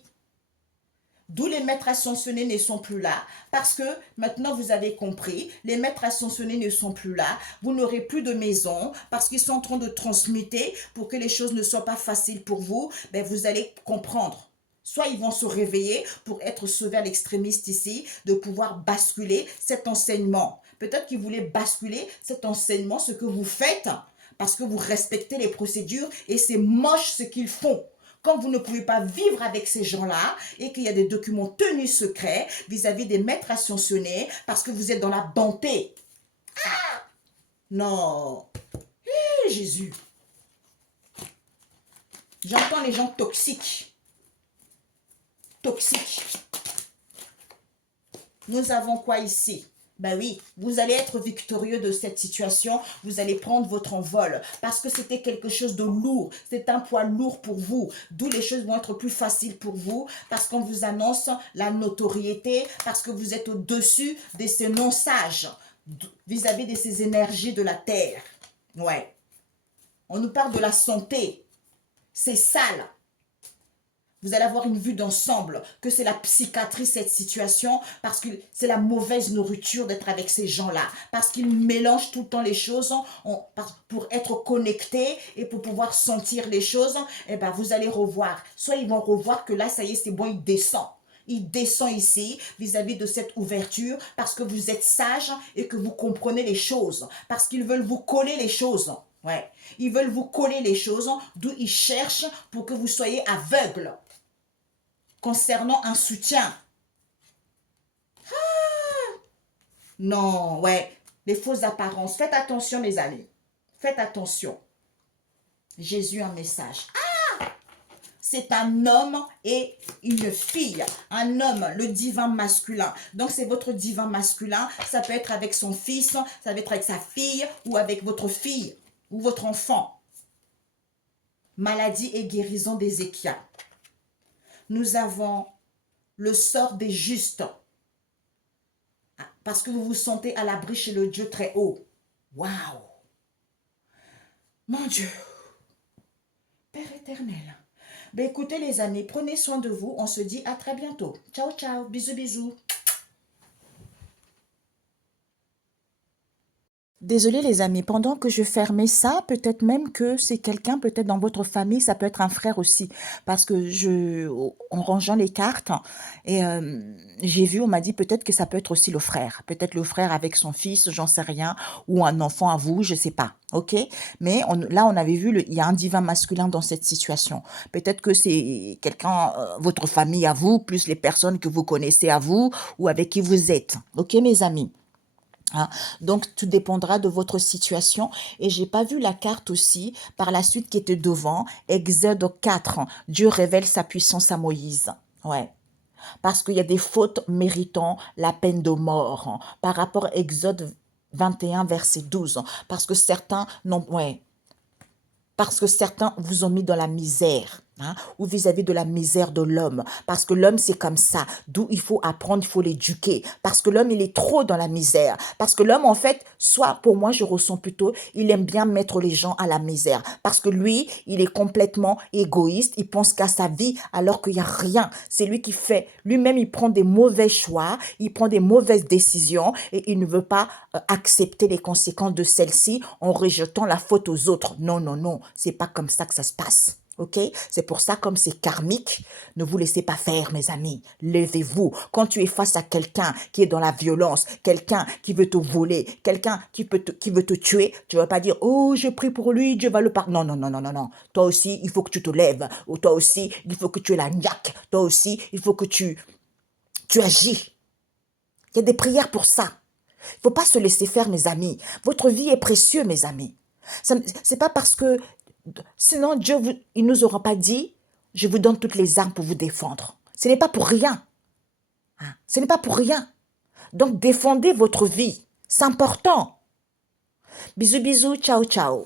d'où les maîtres ascensionnés ne sont plus là, parce que maintenant vous avez compris, les maîtres ascensionnés ne sont plus là, vous n'aurez plus de maison, parce qu'ils sont en train de transmuter pour que les choses ne soient pas faciles pour vous, ben vous allez comprendre. Soit ils vont se réveiller pour être sauvés à l'extrémiste ici, de pouvoir basculer cet enseignement. Peut-être qu'ils voulaient basculer cet enseignement, ce que vous faites, parce que vous respectez les procédures et c'est moche ce qu'ils font. Quand vous ne pouvez pas vivre avec ces gens-là et qu'il y a des documents tenus secrets vis-à-vis des maîtres ascensionnés parce que vous êtes dans la bonté. Non. Jésus. J'entends les gens toxiques. Toxiques. Nous avons quoi ici? Ben oui, vous allez être victorieux de cette situation, vous allez prendre votre envol, parce que c'était quelque chose de lourd, c'est un poids lourd pour vous, d'où les choses vont être plus faciles pour vous, parce qu'on vous annonce la notoriété, parce que vous êtes au-dessus de ces non-sages, vis-à-vis de ces énergies de la terre. Ouais. On nous parle de la santé, c'est sale. Vous allez avoir une vue d'ensemble, que c'est la psychiatrie cette situation, parce que c'est la mauvaise nourriture d'être avec ces gens-là, parce qu'ils mélangent tout le temps les choses pour être connectés et pour pouvoir sentir les choses, et ben vous allez revoir. Soit ils vont revoir que là, ça y est, c'est bon, il descend. Il descend ici vis-à-vis de cette ouverture parce que vous êtes sage et que vous comprenez les choses, parce qu'ils veulent vous coller les choses. Ouais. Ils veulent vous coller les choses, d'où ils cherchent pour que vous soyez aveugles concernant un soutien. Non, ouais, les fausses apparences. Faites attention, mes amis. Faites attention. Jésus, un message. C'est un homme et une fille. Un homme, le divin masculin. Donc, c'est votre divin masculin. Ça peut être avec son fils, ça peut être avec sa fille ou avec votre fille ou votre enfant. Maladie et guérison d'Ézéchiel. Nous avons le sort des justes. Parce que vous vous sentez à l'abri chez le Dieu très haut. Waouh! Mon Dieu! Père éternel. Ben écoutez les amis, prenez soin de vous. On se dit à très bientôt. Ciao, ciao. Bisous, bisous. Désolée les amis, pendant que je fermais ça, peut-être même que c'est quelqu'un, peut-être dans votre famille, ça peut être un frère aussi. Parce que en rangeant les cartes, et j'ai vu, on m'a dit peut-être que ça peut être aussi le frère. Peut-être le frère avec son fils, j'en sais rien, ou un enfant à vous, je sais pas. Ok? Mais là, on avait vu, il y a un divin masculin dans cette situation. Peut-être que c'est quelqu'un, votre famille à vous, plus les personnes que vous connaissez à vous, ou avec qui vous êtes. Ok mes amis? Hein. Donc, tout dépendra de votre situation. Et j'ai pas vu la carte aussi, par la suite, qui était devant. Exode 4. Dieu révèle sa puissance à Moïse. Ouais. Parce qu'il y a des fautes méritant la peine de mort. Hein, par rapport à Exode 21, verset 12. Hein, parce que certains n'ont... Ouais. Parce que certains vous ont mis dans la misère. Hein, ou vis-à-vis de la misère de l'homme. Parce que l'homme, c'est comme ça. D'où il faut apprendre, il faut l'éduquer. Parce que l'homme, il est trop dans la misère. Parce que l'homme, en fait, soit pour moi, je ressens plutôt, il aime bien mettre les gens à la misère. Parce que lui, il est complètement égoïste. Il pense qu'à sa vie alors qu'il n'y a rien. C'est lui qui fait. Lui-même, il prend des mauvais choix. Il prend des mauvaises décisions. Et il ne veut pas accepter les conséquences de celles-ci en rejetant la faute aux autres. Non, non, non. C'est pas comme ça que ça se passe. Ok? C'est pour ça, comme c'est karmique, ne vous laissez pas faire, mes amis. Levez-vous. Quand tu es face à quelqu'un qui est dans la violence, quelqu'un qui veut te voler, quelqu'un qui veut te tuer, tu ne vas pas dire, oh, je prie pour lui, Dieu va le pardonner. Non, non, non, non, non, non. Toi aussi, il faut que tu te lèves. Ou toi aussi, il faut que tu aies la niaque. Toi aussi, il faut que tu agis. Il y a des prières pour ça. Il ne faut pas se laisser faire, mes amis. Votre vie est précieuse, mes amis. C'est pas parce que... Sinon, Dieu, il ne nous aura pas dit, je vous donne toutes les armes pour vous défendre. Ce n'est pas pour rien. Hein? Ce n'est pas pour rien. Donc, défendez votre vie. C'est important. Bisous, bisous, ciao, ciao.